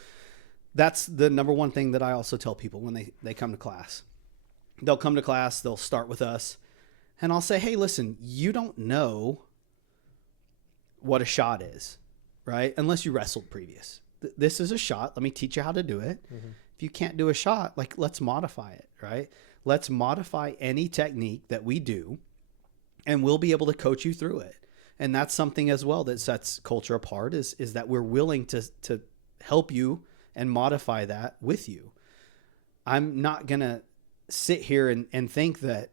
that's the number one thing that I also tell people when they come to class. They'll come to class, they'll start with us, and I'll say, hey, listen, you don't know what a shot is, right? Unless you wrestled previous. This is a shot. Let me teach you how to do it. If you can't do a shot, like let's modify it, right? Let's modify any technique that we do, and we'll be able to coach you through it. And that's something as well that sets Culture apart, is that we're willing to help you and modify that with you. I'm not going to sit here and think that,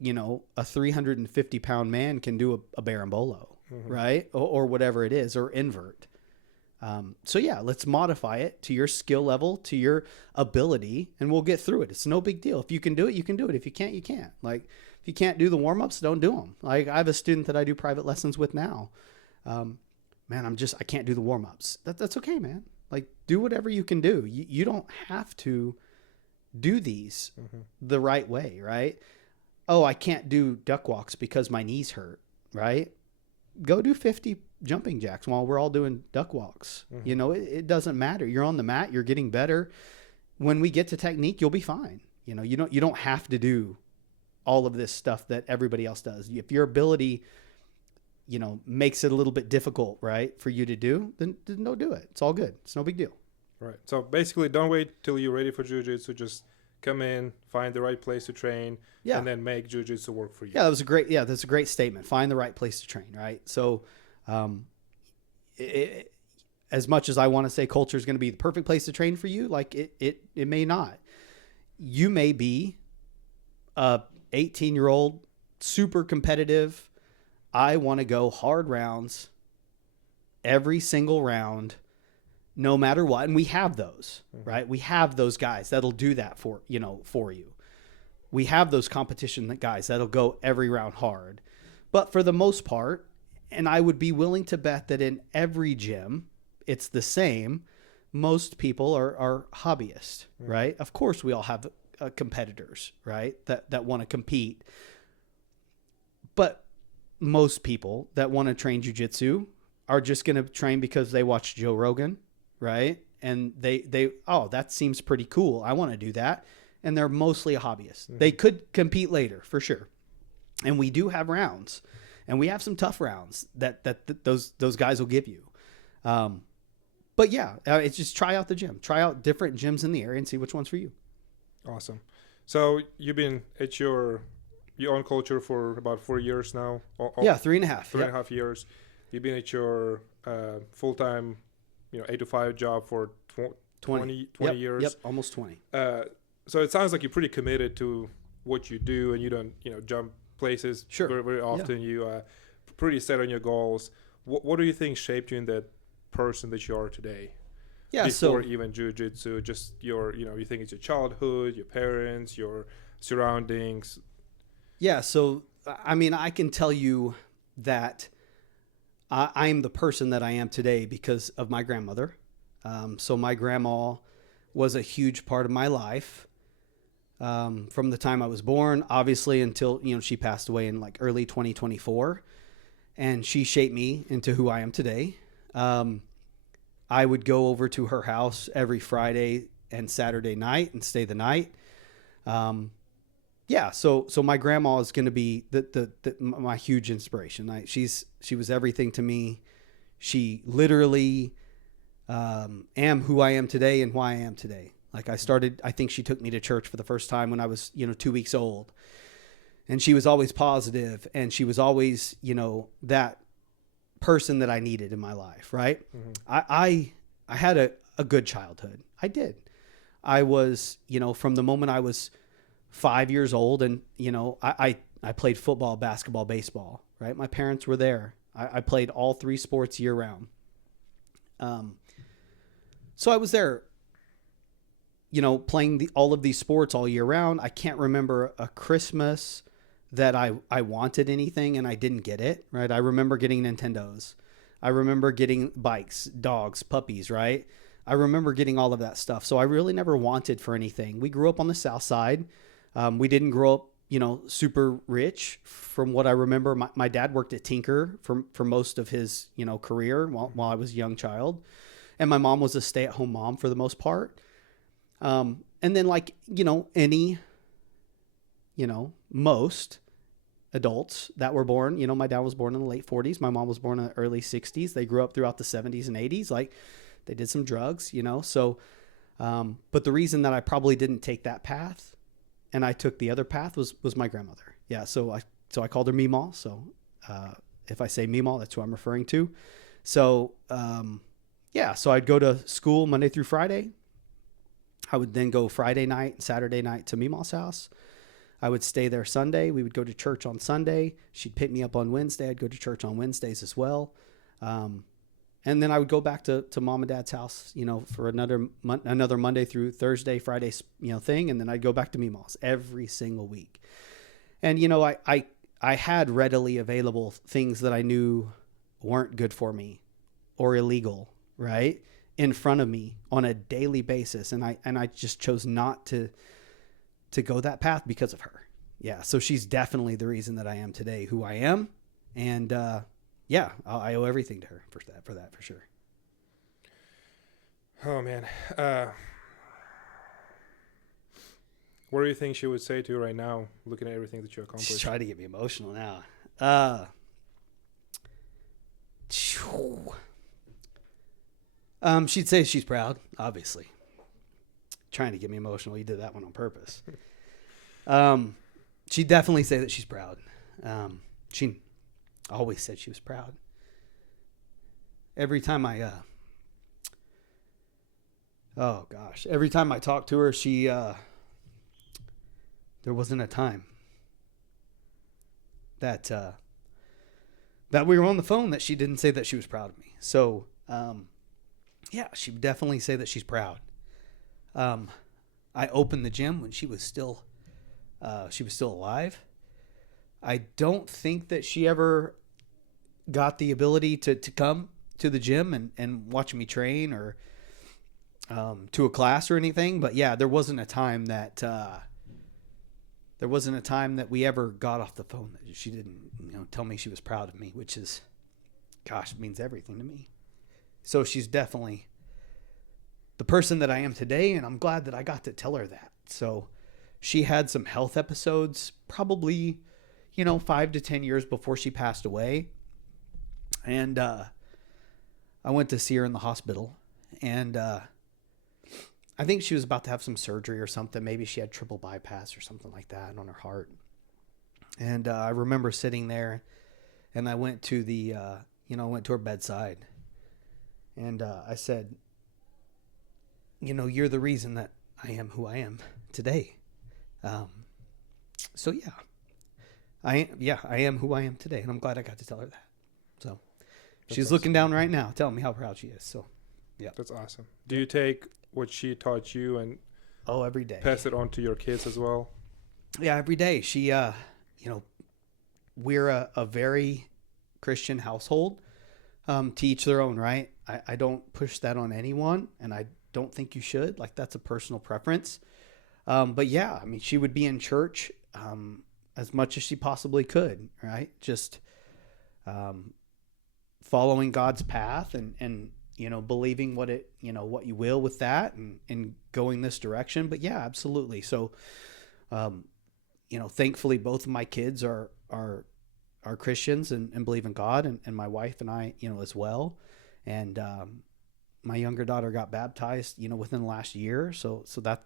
a 350-pound man can do a berimbolo, right? Or whatever it is, or invert. So yeah, let's modify it to your skill level, to your ability, and we'll get through it. It's no big deal. If you can do it, you can do it. If you can't, you can't. Like, if you can't do the warm-ups, don't do them. Like, I have a student that I do private lessons with now. Man, I can't do the warm-ups. That's okay, man. Like, do whatever you can do. You don't have to do these the right way, right? Oh, I can't do duck walks because my knees hurt, right? Go do 50 jumping jacks while we're all doing duck walks. It doesn't matter. You're on the mat, you're getting better. When we get to technique, you'll be fine. You don't have to do all of this stuff that everybody else does. If your ability, makes it a little bit difficult, right, for you to do, then don't do it. It's all good. It's no big deal. Right. So basically, don't wait till you're ready for jiu-jitsu. Just come in, find the right place to train, and then make jiu-jitsu work for you. Yeah, that's a great statement. Find the right place to train, right? So, as much as I want to say Culture is going to be the perfect place to train for you, like it may not. You may be a 18-year-old, super competitive. I want to go hard rounds every single round, no matter what. And we have those, right? We have those guys that'll do that for you. We have those competition guys that'll go every round hard. But for the most part, and I would be willing to bet that in every gym, it's the same. Most people are hobbyists, right? Of course, we all have competitors, right? That want to compete. But most people that want to train jiu-jitsu are just going to train because they watch Joe Rogan, right? And that seems pretty cool. I want to do that. And they're mostly a hobbyist. They could compete later for sure. And we do have rounds, and we have some tough rounds that those guys will give you. But yeah, it's just try out the gym, try out different gyms in the area and see which one's for you. Awesome. So you've been at your own Culture for about 4 years now. Yeah, 3.5. 3.5 years. You've been at your full-time, 8 to 5 job for 20 years. Yep, almost 20. So it sounds like you're pretty committed to what you do, and you don't, jump places very, very often. Yeah. You pretty set on your goals. What do you think shaped you in that person that you are today? Yeah, before even jiu-jitsu, just you think it's your childhood, your parents, your surroundings. Yeah, so I mean, I can tell you that I am the person that I am today because of my grandmother. So my grandma was a huge part of my life. From the time I was born, obviously, until, she passed away in like early 2024, and she shaped me into who I am today. I would go over to her house every Friday and Saturday night and stay the night. So my grandma is going to be my huge inspiration. She was everything to me. She literally am who I am today and why I am today. Like I think she took me to church for the first time when I was, 2 weeks old, and she was always positive, and she was always, that person that I needed in my life. Right. I had a good childhood. I did. I was, from the moment I was 5 years old, and, I played football, basketball, baseball, right? My parents were there. I played all 3 sports year round. So I was there, playing all of these sports all year round. I can't remember a Christmas that I wanted anything and I didn't get it, right? I remember getting Nintendos. I remember getting bikes, dogs, puppies, right? I remember getting all of that stuff. So I really never wanted for anything. We grew up on the South Side. We didn't grow up, super rich. From what I remember, my dad worked at Tinker for most of his, career while I was a young child. And my mom was a stay-at-home mom for the most part. And then most adults that were born, my dad was born in the late 40s. My mom was born in the early 60s. They grew up throughout the 70s and 80s. Like, they did some drugs, so, but the reason that I probably didn't take that path and I took the other path was my grandmother. Yeah. So I called her Mikail. So, if I say Mikail, that's who I'm referring to. So, so I'd go to school Monday through Friday. I would then go Friday night and Saturday night to Mikail's house. I would stay there Sunday. We would go to church on Sunday. She'd pick me up on Wednesday. I'd go to church on Wednesdays as well. And then I would go back to mom and dad's house, for another Monday through Thursday, Friday, thing. And then I'd go back to Mikail's every single week. And, I had readily available things that I knew weren't good for me or illegal, right, in front of me on a daily basis. And I just chose not to go that path because of her. Yeah. So she's definitely the reason that I am today who I am. And, I owe everything to her for that, for sure. Oh man. What do you think she would say to you right now, looking at everything that you accomplished? She's trying to get me emotional now. She'd say she's proud, obviously. Trying to get me emotional. You did that one on purpose. She'd definitely say that she's proud. She always said she was proud. Every time every time I talked to her, she, there wasn't a time that we were on the phone that she didn't say that she was proud of me. So, she would definitely say that she's proud. I opened the gym when she was still alive. I don't think that she ever got the ability to come to the gym and watch me train or to a class or anything. But yeah, there wasn't a time that we ever got off the phone that she didn't, tell me she was proud of me, which is, it means everything to me. So she's definitely the person that I am today, and I'm glad that I got to tell her that. So she had some health episodes, probably, 5 to 10 years before she passed away. And I went to see her in the hospital, and I think she was about to have some surgery or something. Maybe she had triple bypass or something like that on her heart. And I remember sitting there, and I went to her bedside, and I said, you're the reason that I am who I am today. So yeah, I am who I am today, and I'm glad I got to tell her that. So she's looking down right now, telling me how proud she is. So yeah, that's awesome. Do you take what she taught you and every day pass it on to your kids as well? Yeah, every day. She, we're a very Christian household. To each their own, right? I don't push that on anyone, and I don't think you should. Like, that's a personal preference. But yeah, I mean, she would be in church as much as she possibly could, right? Just following God's path and believing what you will with that and going this direction. But yeah, absolutely. So, thankfully both of my kids are Christians and believe in God, and my wife and I, as well. And, my younger daughter got baptized, within the last year. So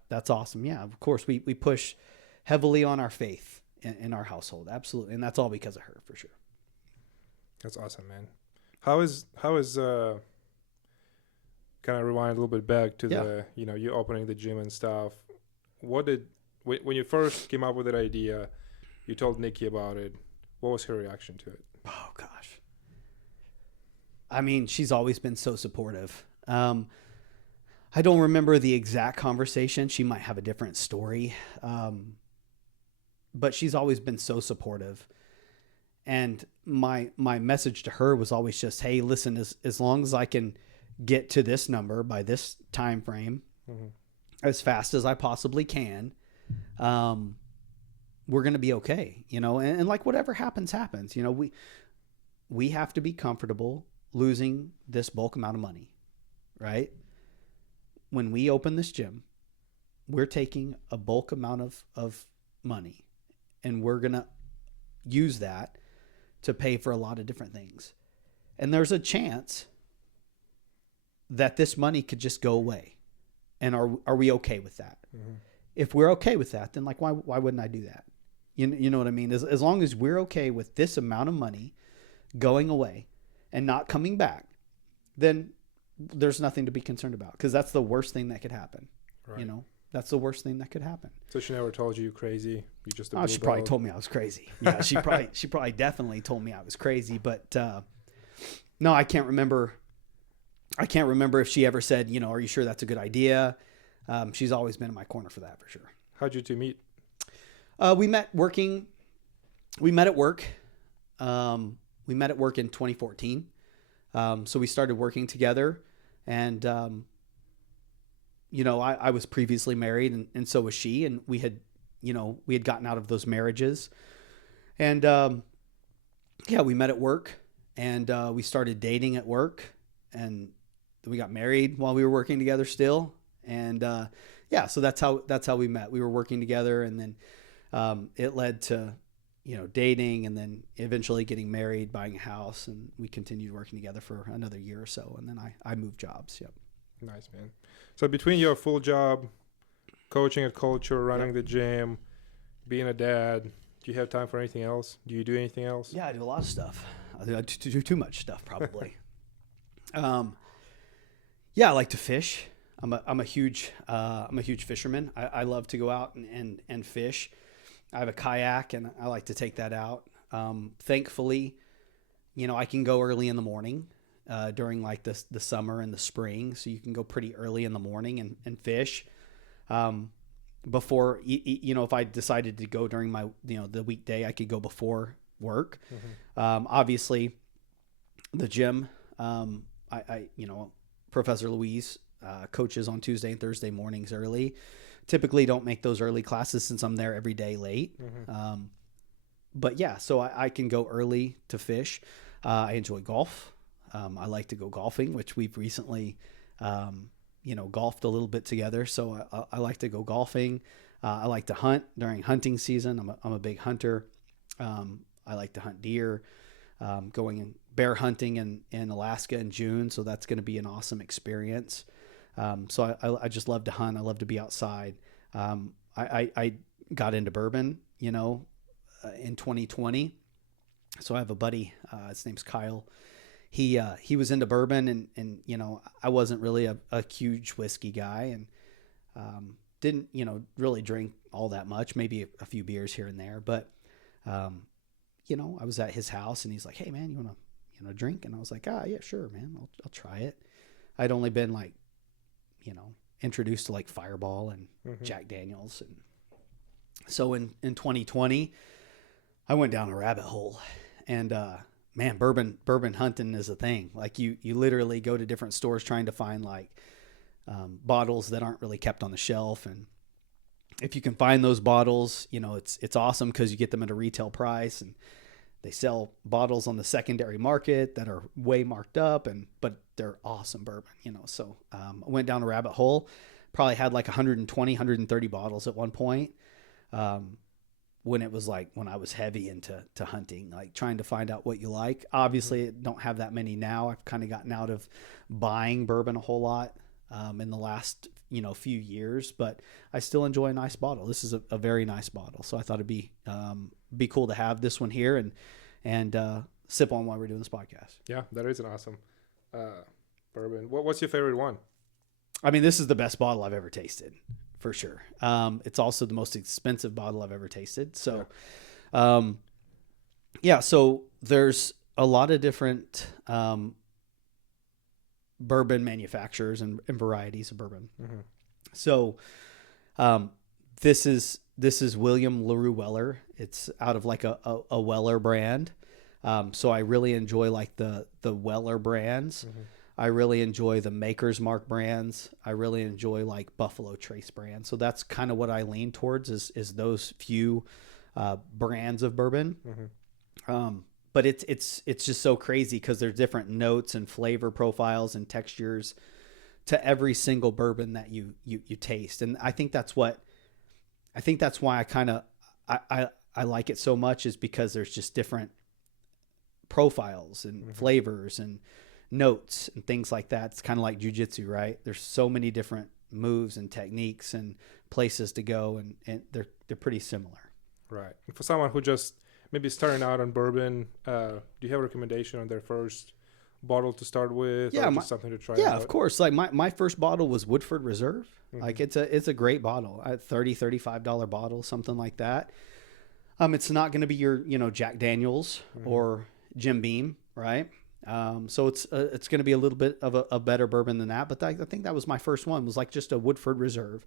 that's awesome. Yeah. Of course we push heavily on our faith in our household. Absolutely. And that's all because of her, for sure. That's awesome, man. How is kind of rewind a little bit back to the, you opening the gym and stuff. When you first came up with that idea, you told Nikki about it. What was her reaction to it? Oh gosh. I mean, she's always been so supportive. I don't remember the exact conversation. She might have a different story. But she's always been so supportive. And my message to her was always just, hey, listen, as long as I can get to this number by this time frame, as fast as I possibly can, we're going to be okay, and like whatever happens. We have to be comfortable losing this bulk amount of money, right? When we open this gym, we're taking a bulk amount of money, and we're going to use that to pay for a lot of different things. And there's a chance that this money could just go away. And are we okay with that? if we're okay with that, then like, why wouldn't I do that? You know what I mean? As long as we're okay with this amount of money going away and not coming back, then there's nothing to be concerned about, because that's the worst thing that could happen. Right. You know, that's the worst thing that could happen. So she never told you crazy? You just Oh, she probably told me I was crazy. Yeah, she probably definitely told me I was crazy. But no, I can't remember. I can't remember if she ever said, you know, are you sure that's a good idea? She's always been in my corner for that, for sure. How'd you two meet? We met working. We met at work. We met at work in 2014. So we started working together, and you know, I was previously married, and so was she, and we had gotten out of those marriages, and yeah, we met at work, and we started dating at work, and we got married while we were working together still, and yeah, so that's how we met. We were working together, and then it led to, you know, dating, and then eventually getting married, buying a house, and we continued working together for another year or so, and then I moved jobs. Yep. Nice, man. So between your full job, coaching at Culture, running the gym, being a dad, do you have time for anything else? Do you do anything else? Yeah, I do a lot of stuff. I do too much stuff, probably. Yeah, I like to fish. I'm a huge fisherman. I love to go out and fish. I have a kayak, and I like to take that out. Thankfully, you know, I can go early in the morning during like the summer and the spring. So you can go pretty early in the morning and fish. Before, you know, if I decided to go during my, you know, the weekday, I could go before work. Obviously, the gym, you know, Professor Louise coaches on Tuesday and Thursday mornings early. Typically don't make those early classes since I'm there every day late. But yeah, so I can go early to fish. I enjoy golf. I like to go golfing, which we've recently, you know, golfed a little bit together. So I like to go golfing. I like to hunt during hunting season. I'm a big hunter. I like to hunt deer. Going bear hunting in Alaska in June. So that's going to be an awesome experience. So I just love to hunt. I love to be outside. I got into bourbon, you know, in 2020. So I have a buddy, his name's Kyle. He was into bourbon, and, you know, I wasn't really a huge whiskey guy, and, didn't, you know, really drink all that much, maybe a few beers here and there. But, you know, I was at his house, and he's like, hey man, you want to, you know, drink? And I was like, yeah, sure, man. I'll try it. I'd only been like, you know, introduced to like Fireball and Jack Daniels. And so in 2020, I went down a rabbit hole, and, man, bourbon hunting is a thing. Like you literally go to different stores trying to find like, bottles that aren't really kept on the shelf. And if you can find those bottles, you know, it's awesome, because you get them at a retail price, and they sell bottles on the secondary market that are way marked up, but they're awesome bourbon, you know. So I went down a rabbit hole, probably had like 120, 130 bottles at one point. When it was like, when I was heavy into hunting, like trying to find out what you like. Obviously, I don't have that many now. I've kind of gotten out of buying bourbon a whole lot in the last, you know, few years, but I still enjoy a nice bottle. This is a very nice bottle. So I thought it'd be cool to have this one here and sip on while we're doing this podcast. Yeah, that is an awesome bourbon. What's your favorite one? I mean, this is the best bottle I've ever tasted, for sure. It's also the most expensive bottle I've ever tasted. So, yeah, so there's a lot of different bourbon manufacturers and varieties of bourbon. So, this is William LaRue Weller. It's out of like a Weller brand. So I really enjoy like the Weller brands. I really enjoy the Maker's Mark brands. I really enjoy like Buffalo Trace brands. So that's kind of what I lean towards is those few brands of bourbon. But it's just so crazy, because there's different notes and flavor profiles and textures to every single bourbon that you taste. And I think that's why I kind of I like it so much, is because there's just different profiles and flavors and notes and things like that. It's kind of like jiu-jitsu, right? There's so many different moves and techniques and places to go, and they're pretty similar. Right. And for someone who just maybe starting out on bourbon, do you have a recommendation on their first bottle to start with, or just something to try Yeah, out? of course. Like my first bottle was Woodford Reserve. Mm-hmm. Like it's a great bottle, a $35 bottle, something like that. It's not going to be your, Jack Daniels or Jim Beam, right? So it's going to be a little bit of a better bourbon than that. But I think that was my first one, was like just a Woodford Reserve,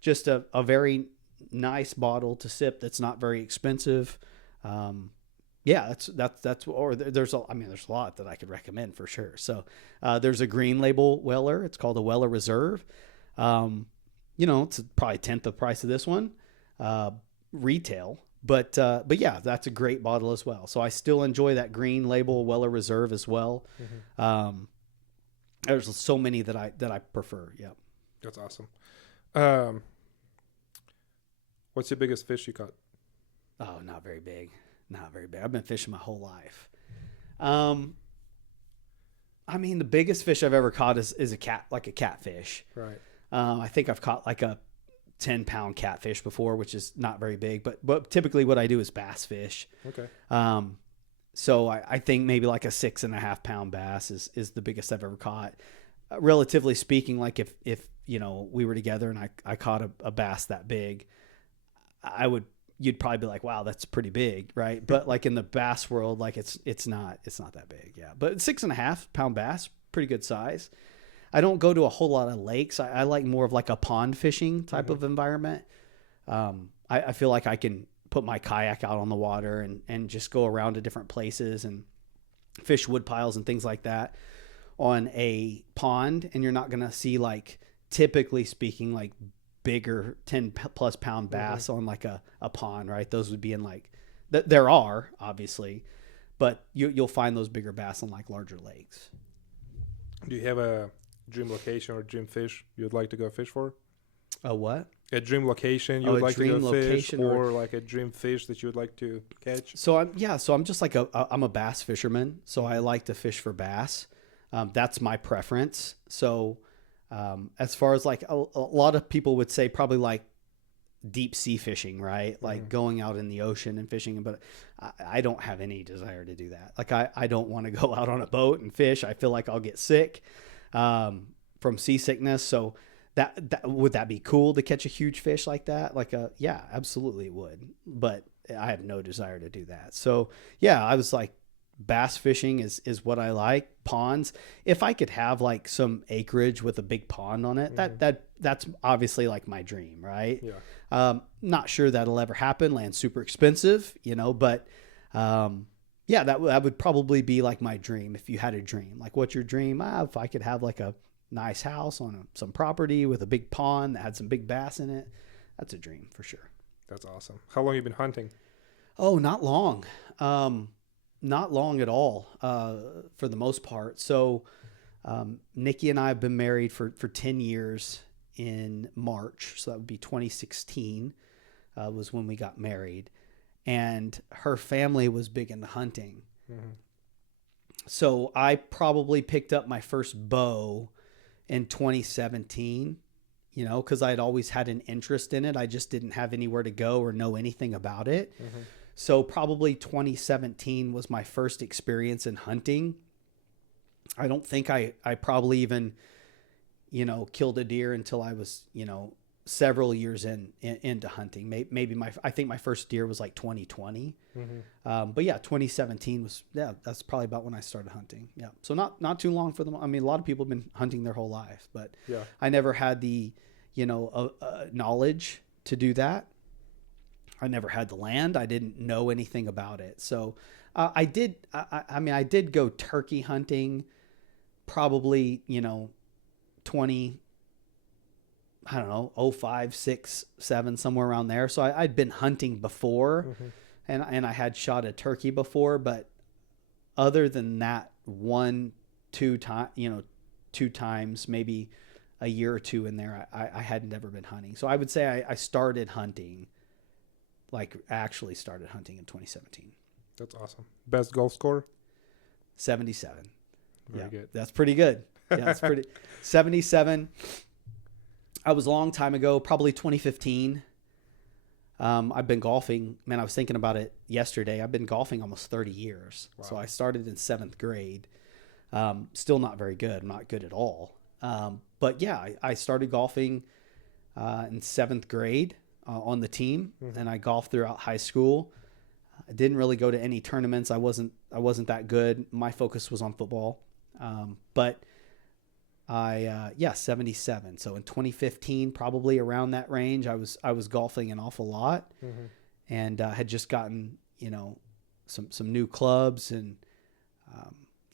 just a very nice bottle to sip. That's not very expensive. Yeah, that's, or there's a lot that I could recommend for sure. So, there's a green label Weller. It's called a Weller Reserve. It's probably 1/10 the price of this one, retail. But yeah, that's a great bottle as well. So I still enjoy that green label Weller Reserve as well. Mm-hmm. There's so many that I prefer. Yeah. That's awesome. What's your biggest fish you caught? Oh, not very big. Not very big. I've been fishing my whole life. The biggest fish I've ever caught is a catfish. Right. I think I've caught like a 10-pound catfish before, which is not very big, but typically what I do is bass fish. Okay. So I think maybe like a 6.5-pound bass is the biggest I've ever caught. Relatively speaking, like if we were together and I caught a bass that big, you'd probably be like, wow, that's pretty big, right? But like in the bass world, like it's not that big. Yeah. But 6.5-pound bass, pretty good size. I don't go to a whole lot of lakes. I like more of like a pond fishing type of environment. I feel like I can put my kayak out on the water and just go around to different places and fish wood piles and things like that on a pond. And you're not going to see, like, typically speaking, like bigger 10+ pound bass on like a pond, right? Those would be in like, there are obviously, but you'll find those bigger bass on like larger lakes. Do you have a dream location or dream fish you'd like to go fish for? A what? A dream location you would like to go fish, or like a dream fish that you would like to catch? So I'm just like I'm a bass fisherman, so I like to fish for bass. That's my preference. So as far as like a lot of people would say probably like deep sea fishing, right? Like going out in the ocean and fishing, but I don't have any desire to do that. Like I don't want to go out on a boat and fish. I feel like I'll get sick from seasickness. So that would that be cool to catch a huge fish like that? Like yeah, absolutely it would. But I have no desire to do that. So yeah, I was like, bass fishing is what I like. Ponds, if I could have like some acreage with a big pond on it, that's obviously like my dream, right? Yeah. Not sure that'll ever happen. Land's super expensive, but yeah, that would probably be like my dream. If you had a dream, like what's your dream? If I could have like a nice house on some property with a big pond that had some big bass in it, that's a dream for sure. That's awesome. How long have you been hunting? Oh, not long. Not long at all, for the most part. So, Nikki and I have been married for 10 years in March. So that would be 2016, was when we got married, and her family was big into hunting. Mm-hmm. So I probably picked up my first bow in 2017, cause I'd always had an interest in it. I just didn't have anywhere to go or know anything about it. Mm-hmm. So probably 2017 was my first experience in hunting. I don't think I probably even, killed a deer until I was, several years into hunting. Maybe I think my first deer was like 2020. Mm-hmm. But yeah, 2017 that's probably about when I started hunting. Yeah. So not too long for them. I mean, a lot of people have been hunting their whole life, but yeah, I never had the, knowledge to do that. I never had the land. I didn't know anything about it. So I did go turkey hunting probably, 20, I don't know, 05, 6, 7, somewhere around there. So I'd been hunting before, and I had shot a turkey before, but other than that, 2 times, maybe a year or two in there, I had never been hunting. So I would say I started hunting, like actually started hunting in 2017. That's awesome. Best golf score? 77. Very good. That's pretty good. Yeah, that's pretty. 77. I was a long time ago, probably 2015. I've been golfing. Man, I was thinking about it yesterday. I've been golfing almost 30 years. Wow. So I started in 7th grade. Still not very good. I'm not good at all. But yeah, I started golfing in 7th grade on the team, and I golfed throughout high school. I didn't really go to any tournaments. I wasn't that good. My focus was on football. But 77. So in 2015, probably around that range, I was golfing an awful lot, and had just gotten, some new clubs, and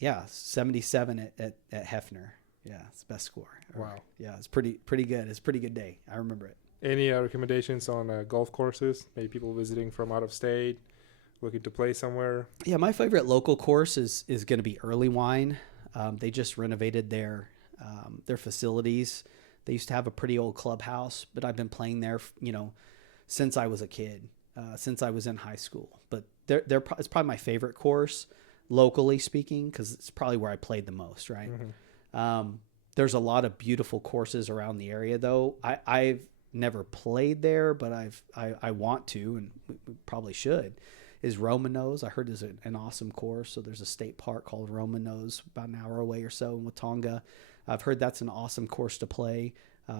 77 at Hefner. Yeah, it's the best score. Wow. Yeah, it's pretty good. It's a pretty good day. I remember it. Any recommendations on golf courses? Maybe people visiting from out of state, looking to play somewhere? Yeah, my favorite local course is going to be Early Wine. They just renovated their facilities. They used to have a pretty old clubhouse, but I've been playing there, since I was a kid, since I was in high school. But it's probably my favorite course, locally speaking, because it's probably where I played the most, right? There's a lot of beautiful courses around the area, though. I've never played there, but I want to, and we probably should. Is Romanos. I heard is an awesome course. So there's a state park called Romanos, about an hour away or so in Watonga. I've heard that's an awesome course to play.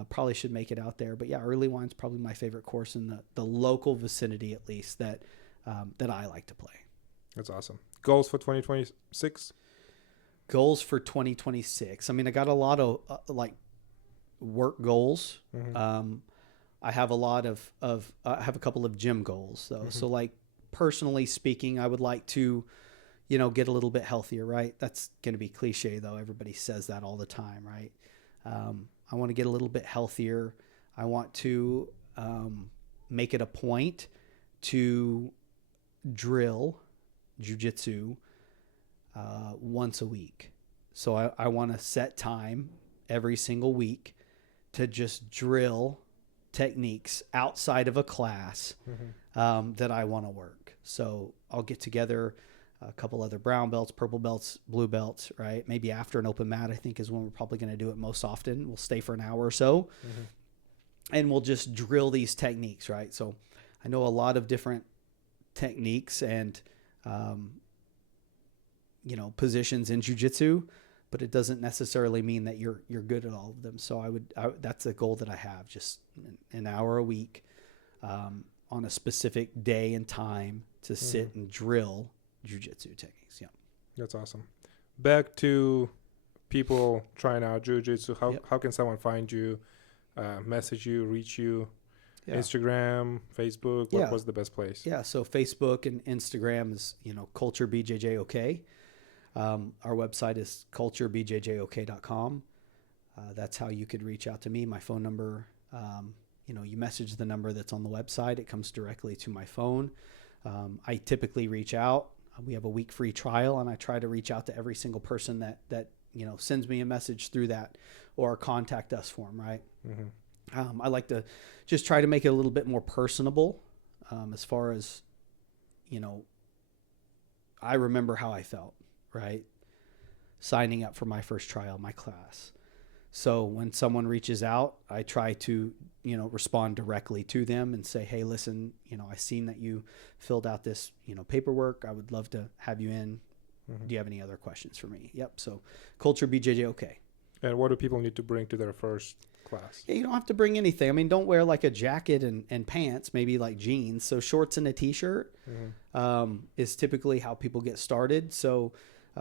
Probably should make it out there. But yeah, Early Wine's probably my favorite course in the local vicinity, at least, that I like to play. That's awesome. Goals for 2026? Goals for 2026. I mean, I got a lot of work goals. I have a lot of I have a couple of gym goals though. So like, personally speaking, I would like to, get a little bit healthier, right? That's going to be cliche though. Everybody says that all the time, right? I want to get a little bit healthier. I want to make it a point to drill jiu-jitsu once a week. So I want to set time every single week to just drill techniques outside of a class that I want to work. So I'll get together a couple other brown belts, purple belts, blue belts, right? Maybe after an open mat, I think is when we're probably going to do it most often. We'll stay for an hour or so, and we'll just drill these techniques, right? So I know a lot of different techniques and, positions in jiu-jitsu, but it doesn't necessarily mean that you're good at all of them. So that's a goal that I have, just an hour a week on a specific day and time to sit and drill jiu-jitsu techniques. Yeah. That's awesome. Back to people trying out jiu-jitsu. How can someone find you, message you, reach you? Yeah. Instagram, Facebook, what was the best place? Yeah, so Facebook and Instagram is, Culture BJJ OK. Our website is culturebjjok.com. That's how you could reach out to me. My phone number, you message the number that's on the website. It comes directly to my phone. I typically reach out. We have a week free trial, and I try to reach out to every single person that sends me a message through that or contact us form, right? I like to just try to make it a little bit more personable, as far as, I remember how I felt, right? Signing up for my first trial, my class. So when someone reaches out, I try to, respond directly to them and say, hey, listen, I seen that you filled out this, paperwork. I would love to have you in. Do you have any other questions for me? Yep. So Culture BJJ OK. And what do people need to bring to their first class? Yeah, you don't have to bring anything. I mean, don't wear like a jacket and pants, maybe like jeans. So shorts and a t-shirt is typically how people get started. So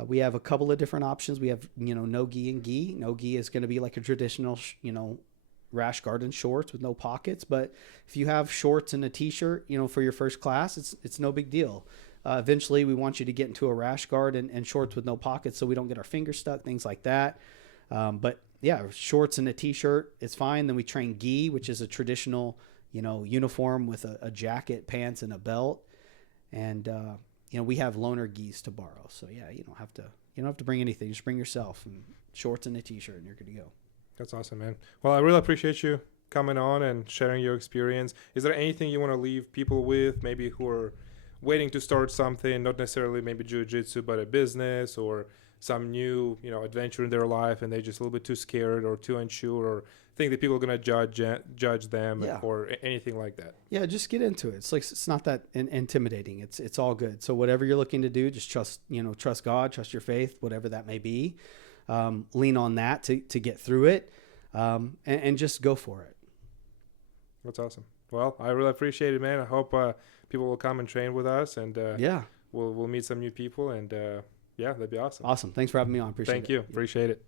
we have a couple of different options. We have, no gi and gi. No gi is going to be like a traditional, rash guard and shorts with no pockets. But if you have shorts and a t-shirt, for your first class, it's no big deal. Eventually, we want you to get into a rash guard and shorts with no pockets so we don't get our fingers stuck, things like that. But yeah, shorts and a t-shirt is fine. Then we train gi, which is a traditional, uniform with a jacket, pants, and a belt. And, we have loaner gis to borrow. So yeah, you don't have to bring anything. Just bring yourself and shorts and a t-shirt and you're good to go. That's awesome, man. Well, I really appreciate you coming on and sharing your experience. Is there anything you want to leave people with, maybe who are waiting to start something, not necessarily maybe jiu-jitsu, but a business or some new, adventure in their life, and they're just a little bit too scared or too unsure, or think that people are going to judge them Yeah. or anything like that. Yeah, just get into it. It's not that intimidating. It's all good. So whatever you're looking to do, just trust God, trust your faith, whatever that may be. Lean on that to get through it, and just go for it. That's awesome. Well, I really appreciate it, man. I hope people will come and train with us, and Yeah. we'll meet some new people, and yeah, that'd be awesome. Awesome. Thanks for having me on. Appreciate it. Thank you. Appreciate it.